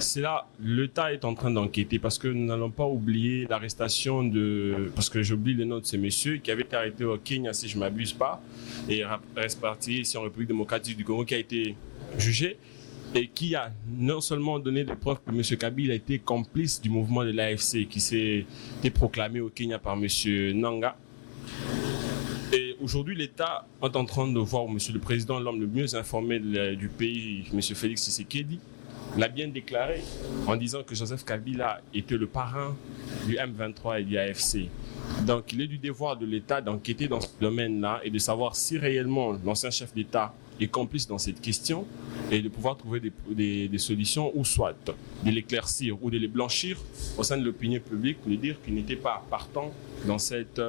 c'est là, l'État est en train d'enquêter parce que nous n'allons pas oublier l'arrestation parce que j'oublie le nom de ce monsieur qui avait été arrêté au Kenya, si je ne m'abuse pas, et reparti ici en République démocratique du Congo, qui a été jugé et qui a non seulement donné des preuves que M. Kabila a été complice du mouvement de l'AFC qui s'est été proclamé au Kenya par M. Nanga. Et aujourd'hui, l'État est en train de voir M. le Président, l'homme le mieux informé du pays, M. Félix Tshisekedi, l'a bien déclaré en disant que Joseph Kabila était le parrain du M23 et du AFC. Donc il est du devoir de l'État d'enquêter dans ce domaine-là et de savoir si réellement l'ancien chef d'État est complice dans cette question et de pouvoir trouver des solutions ou soit de l'éclaircir ou de les blanchir au sein de l'opinion publique pour lui dire qu'il n'était pas partant dans cette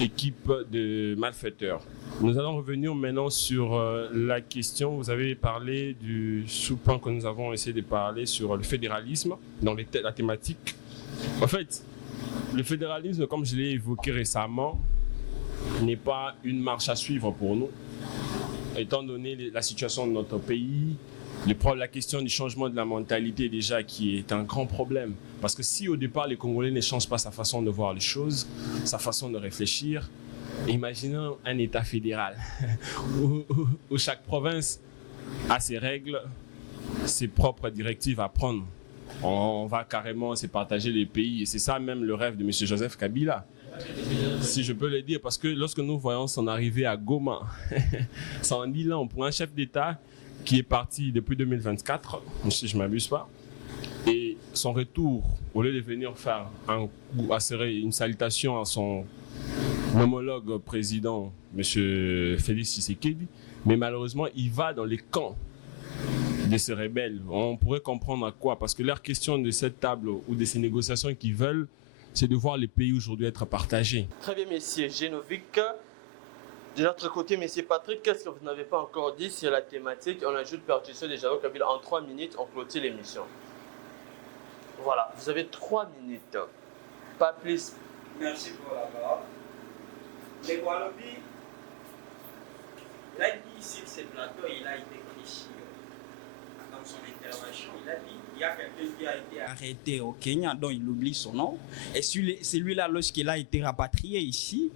équipe de malfaiteurs. Nous allons revenir maintenant sur la question, vous avez parlé du sous-point que nous avons essayé de parler sur le fédéralisme dans la thématique. En fait, le fédéralisme, comme je l'ai évoqué récemment, n'est pas une marche à suivre pour nous. Étant donné la situation de notre pays, la question du changement de la mentalité déjà qui est un grand problème. Parce que si au départ les Congolais ne changent pas sa façon de voir les choses, sa façon de réfléchir, imaginons un État fédéral où chaque province a ses règles, ses propres directives à prendre. On va carrément se partager les pays et c'est ça même le rêve de M. Joseph Kabila. Si je peux le dire, parce que lorsque nous voyons son arrivée à Goma, ça en dit long pour un chef d'État qui est parti depuis 2024, si je ne m'abuse pas, et son retour, au lieu de venir faire une salutation à son homologue président, M. Félix Tshisekedi, mais malheureusement, il va dans les camps de ces rebelles. On pourrait comprendre à quoi, parce que leur question de cette table ou de ces négociations qu'ils veulent, c'est de voir les pays aujourd'hui être partagés. Très bien, messieurs Genovic. De notre côté, messieurs Patrick, qu'est-ce que vous n'avez pas encore dit sur la thématique? On ajoute perturbation de Joseph Kabila en 3 minutes, on clôture l'émission. Voilà, vous avez 3 minutes, pas plus. Merci pour la parole. Le Gualobi, il a dit sur ce plateau, il a été précis dans son intervention, il a dit il y a quelqu'un qui a été arrêté au Kenya, dont il oublie son nom, et celui-là, lorsqu'il a été rapatrié ici,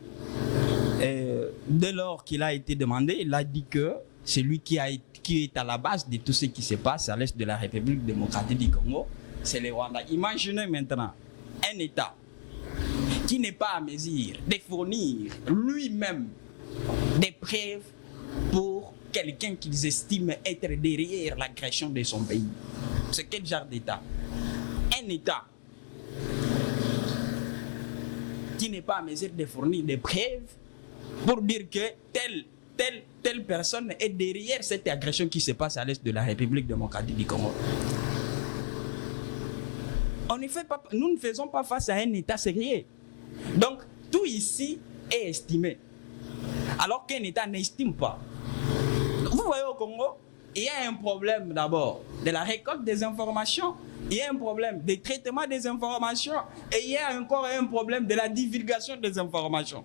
dès lors qu'il a été demandé, il a dit que c'est lui qui est à la base de tout ce qui se passe à l'est de la République démocratique du Congo, c'est le Rwanda. Imaginez maintenant un État qui n'est pas à mesure de fournir lui-même des preuves pour quelqu'un qu'ils estiment être derrière l'agression de son pays. C'est quel genre d'État? Un État qui n'est pas à mesure de fournir des preuves pour dire que telle personne est derrière cette agression qui se passe à l'est de la République démocratique du Congo. Nous ne faisons pas face à un État sérieux. Donc, tout ici est estimé. Alors qu'un État n'estime pas. Vous voyez au Congo, il y a un problème d'abord de la récolte des informations, il y a un problème de traitement des informations et il y a encore un problème de la divulgation des informations.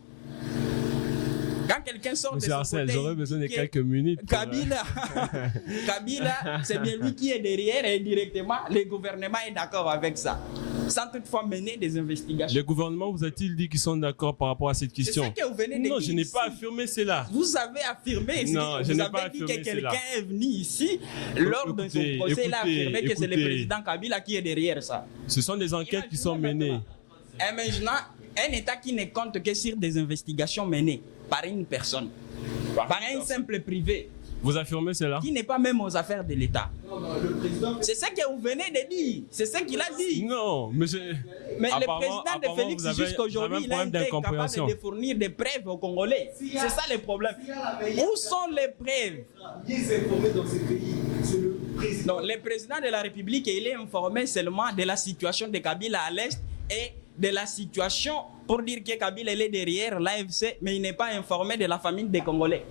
Quand quelqu'un sort de son côté, j'aurais besoin de quelques minutes. Kabila, c'est bien lui qui est derrière et directement, le gouvernement est d'accord avec ça. Sans toutefois mener des investigations. Le gouvernement vous a-t-il dit qu'ils sont d'accord par rapport à cette question? C'est ce que vous venez de dire. Non, je n'ai pas affirmé cela. Vous avez affirmé. Non, je n'ai pas affirmé que quelqu'un cela. est venu ici lors de son procès, il a affirmé que c'est le président Kabila qui est derrière ça. Ce sont des enquêtes qui sont menées. Et maintenant, un État qui ne compte que sur des investigations menées par une personne, par un simple privé. Vous affirmez cela? Qui n'est pas même aux affaires de l'État. C'est ce que vous venez de dire. C'est ce qu'il a dit. Non, mais le président de Félix, jusqu'aujourd'hui, il a été capable de fournir des preuves aux Congolais. C'est ça le problème. Où sont les preuves? Donc, le président de la République, il est informé seulement de la situation de Kabila à l'Est et de la situation pour dire que Kabila est derrière l'AFC, mais il n'est pas informé de la famille des Congolais.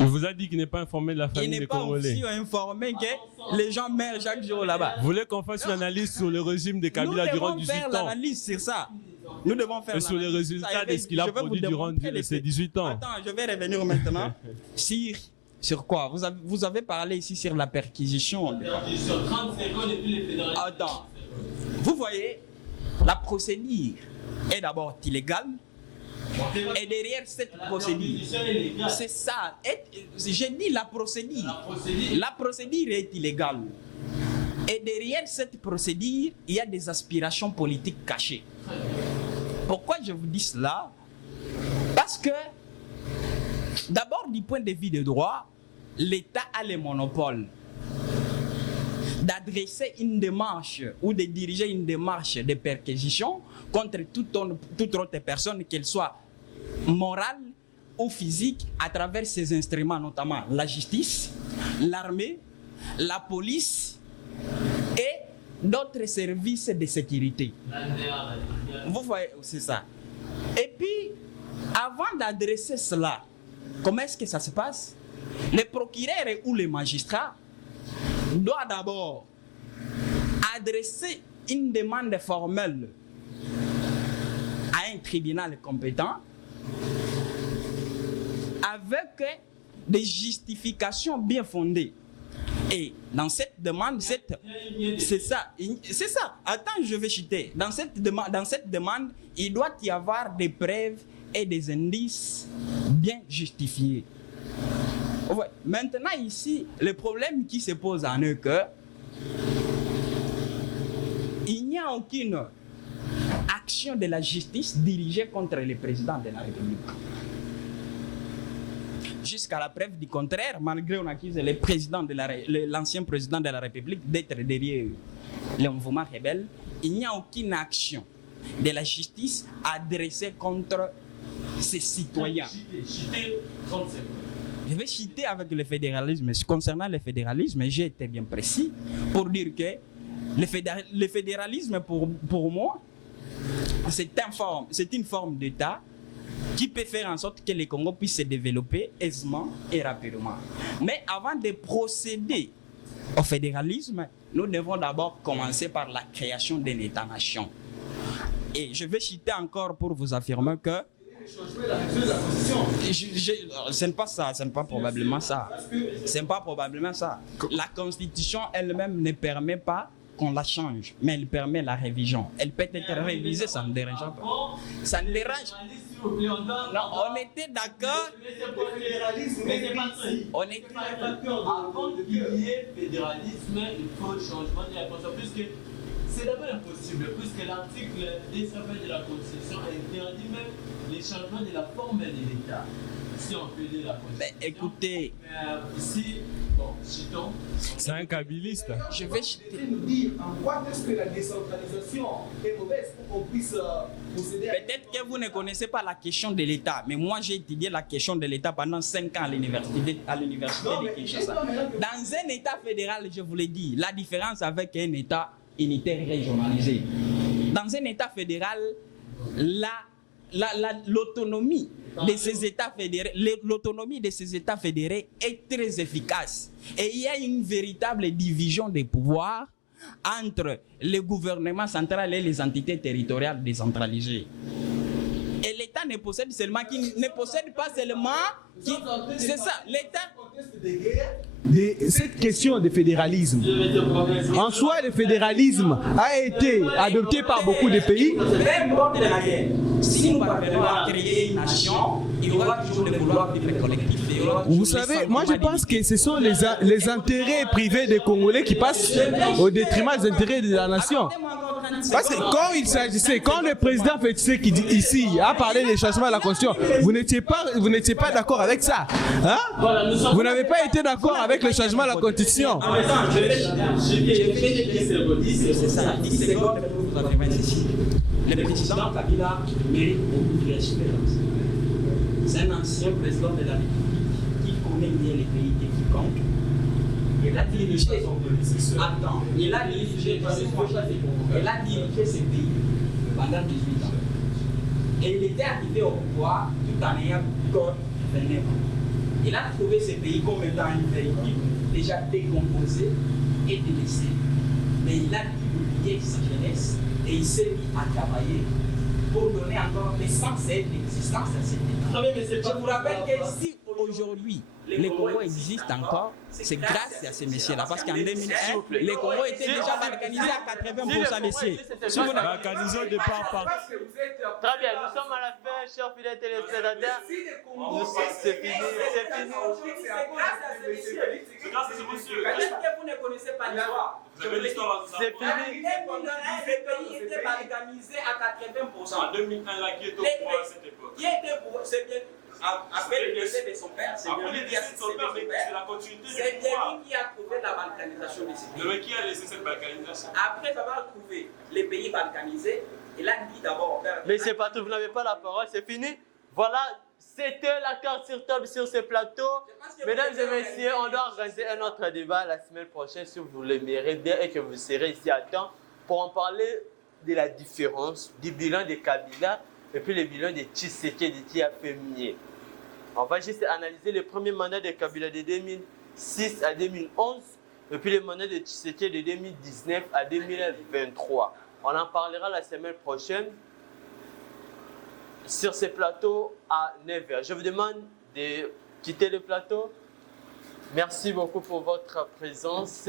Il vous a dit qu'il n'est pas informé de la famille des Congolais. Il n'est pas aussi informé que les gens meurent chaque jour là-bas. Vous voulez qu'on fasse une analyse sur le régime de Kabila durant 18 ans? Nous devons faire l'analyse sur ça. Nous devons faire et sur les résultats de ce qu'il a produit durant ces 18 ans. Attends, je vais revenir maintenant sur quoi? Vous avez parlé ici sur la perquisition. 30 secondes et puis les fédéralistes. Attends. Vous voyez, la procédure est d'abord illégale. Et derrière cette procédure, c'est ça. J'ai dit la procédure. La procédure est illégale. Et derrière cette procédure, il y a des aspirations politiques cachées. Pourquoi je vous dis cela? Parce que, d'abord, du point de vue des droits, l'État a les monopoles. d'adresser une démarche ou de diriger une démarche de perquisition contre toute autre personne, qu'elle soit morale ou physique, à travers ces instruments, notamment la justice, l'armée, la police et d'autres services de sécurité. Vous voyez, c'est ça. Et puis, avant d'adresser cela, comment est-ce que ça se passe? Le procureur ou le magistrat doit d'abord adresser une demande formelle à un tribunal compétent avec des justifications bien fondées. Et dans cette demande, c'est ça. Attends, je vais citer. Dans cette demande, il doit y avoir des preuves et des indices bien justifiés. Ouais. Maintenant ici, le problème qui se pose en eux que il n'y a aucune action de la justice dirigée contre le président de la République. Jusqu'à la preuve du contraire, malgré on accuse l'ancien président de la République d'être derrière le mouvement rebelle, il n'y a aucune action de la justice adressée contre ses citoyens. Je vais citer avec le fédéralisme. Concernant le fédéralisme, j'ai été bien précis pour dire que le fédéralisme, pour moi, c'est une forme d'État qui peut faire en sorte que le Congo puisse se développer aisément et rapidement. Mais avant de procéder au fédéralisme, nous devons d'abord commencer par la création d'un État-nation. Et je vais citer encore pour vous affirmer que ce n'est pas ça, ce n'est pas probablement ça. Ce n'est pas probablement ça. La Constitution elle-même ne permet pas qu'on la change, mais elle permet la révision. Elle peut être révisée, ça ne dérange pas. Ça ne dérange pas. Non, on était d'accord. On était avant qu'il y ait fédéralisme, il faut le changement de la Constitution. Puisque c'est d'abord impossible, puisque l'article 220 de la Constitution interdit même les changements de la forme de l'État. Si on peut dire la Constitution. Mais écoutez, ici, bon, citons. C'est un kabiliste. Je vais citer. Nous dire en quoi est-ce que la décentralisation est mauvaise pour qu'on puisse procéder. Peut-être que vous ne connaissez pas la question de l'État, mais moi j'ai étudié la question de l'État pendant 5 ans à l'université de Kinshasa. Dans un État fédéral, je vous l'ai dit, la différence avec un État unitaire régionalisé. Dans un État fédéral, l'autonomie de ces États fédérés, l'autonomie de ces États fédérés est très efficace. Et il y a une véritable division des pouvoirs entre le gouvernement central et les entités territoriales décentralisées. Et l'État ne possède pas seulement... C'est ça, l'État... Cette question de fédéralisme. En soi, le fédéralisme a été adopté par beaucoup de pays. Même lors de la guerre, si nous parvenons à créer une nation, il y aura toujours le vouloir vivre collectif. Vous savez, moi je pense que ce sont les intérêts privés des Congolais qui passent au détriment des intérêts de la nation. Parce que quand le président Félix qui dit ici a parlé des changements de la Constitution, vous n'étiez pas d'accord avec ça. Hein? Vous n'avez pas été d'accord avec le changement de la Constitution. C'est ça, 10 secondes pour vous affirmer ceci. Le président Kabila mérite beaucoup de respect. C'est un ancien président de la République qui connaît bien les pays et qui compte. Il a dirigé ce pays pendant 18 ans. Et il était arrivé au pouvoir tout en ayant encore 29 ans. Il a trouvé ce pays comme étant un pays déjà décomposé et délaissé. Mais il a dû oublier sa jeunesse et il s'est mis à travailler pour donner encore l'essence et l'existence à cet État. Je vous rappelle qu'ici, aujourd'hui, le Congo existe encore, c'est grâce à ces messieurs-là. Parce qu'en 2001, le Congo était déjà balkanisé à 80%, messieurs. Balkanisé au départ par... Très bien, nous sommes à la fin, chers fidèles téléspectateurs. C'est fini, c'est fini. C'est grâce à ces messieurs. Peut-être que vous ne connaissez pas l'histoire. C'est fini. Le pays était balkanisé à 80%. En 2001, là, qui était au pouvoir à cette époque? Qui était au pouvoir? C'est bien. Après le décès de son père, c'est bien lui qui a trouvé la balkanisation de Le mec qui a laissé cette balkanisation. Après avoir retrouvé les pays balkanisés, il a dit d'abord... Monsieur Patou, vous n'avez pas la parole, c'est fini. Voilà, c'était la carte sur table sur ce plateau. Mesdames et messieurs, on doit organiser un autre débat la semaine prochaine si vous le méritez et que vous serez ici à temps pour en parler de la différence du bilan de Kabila et puis le bilan de Tshisekedi qui a fait mieux. On va juste analyser le premier mandat de Kabila de 2006 à 2011 et puis le mandat de Tshisekedi de 2019 à 2023. On en parlera la semaine prochaine sur ce plateau à 9h. Je vous demande de quitter le plateau. Merci beaucoup pour votre présence.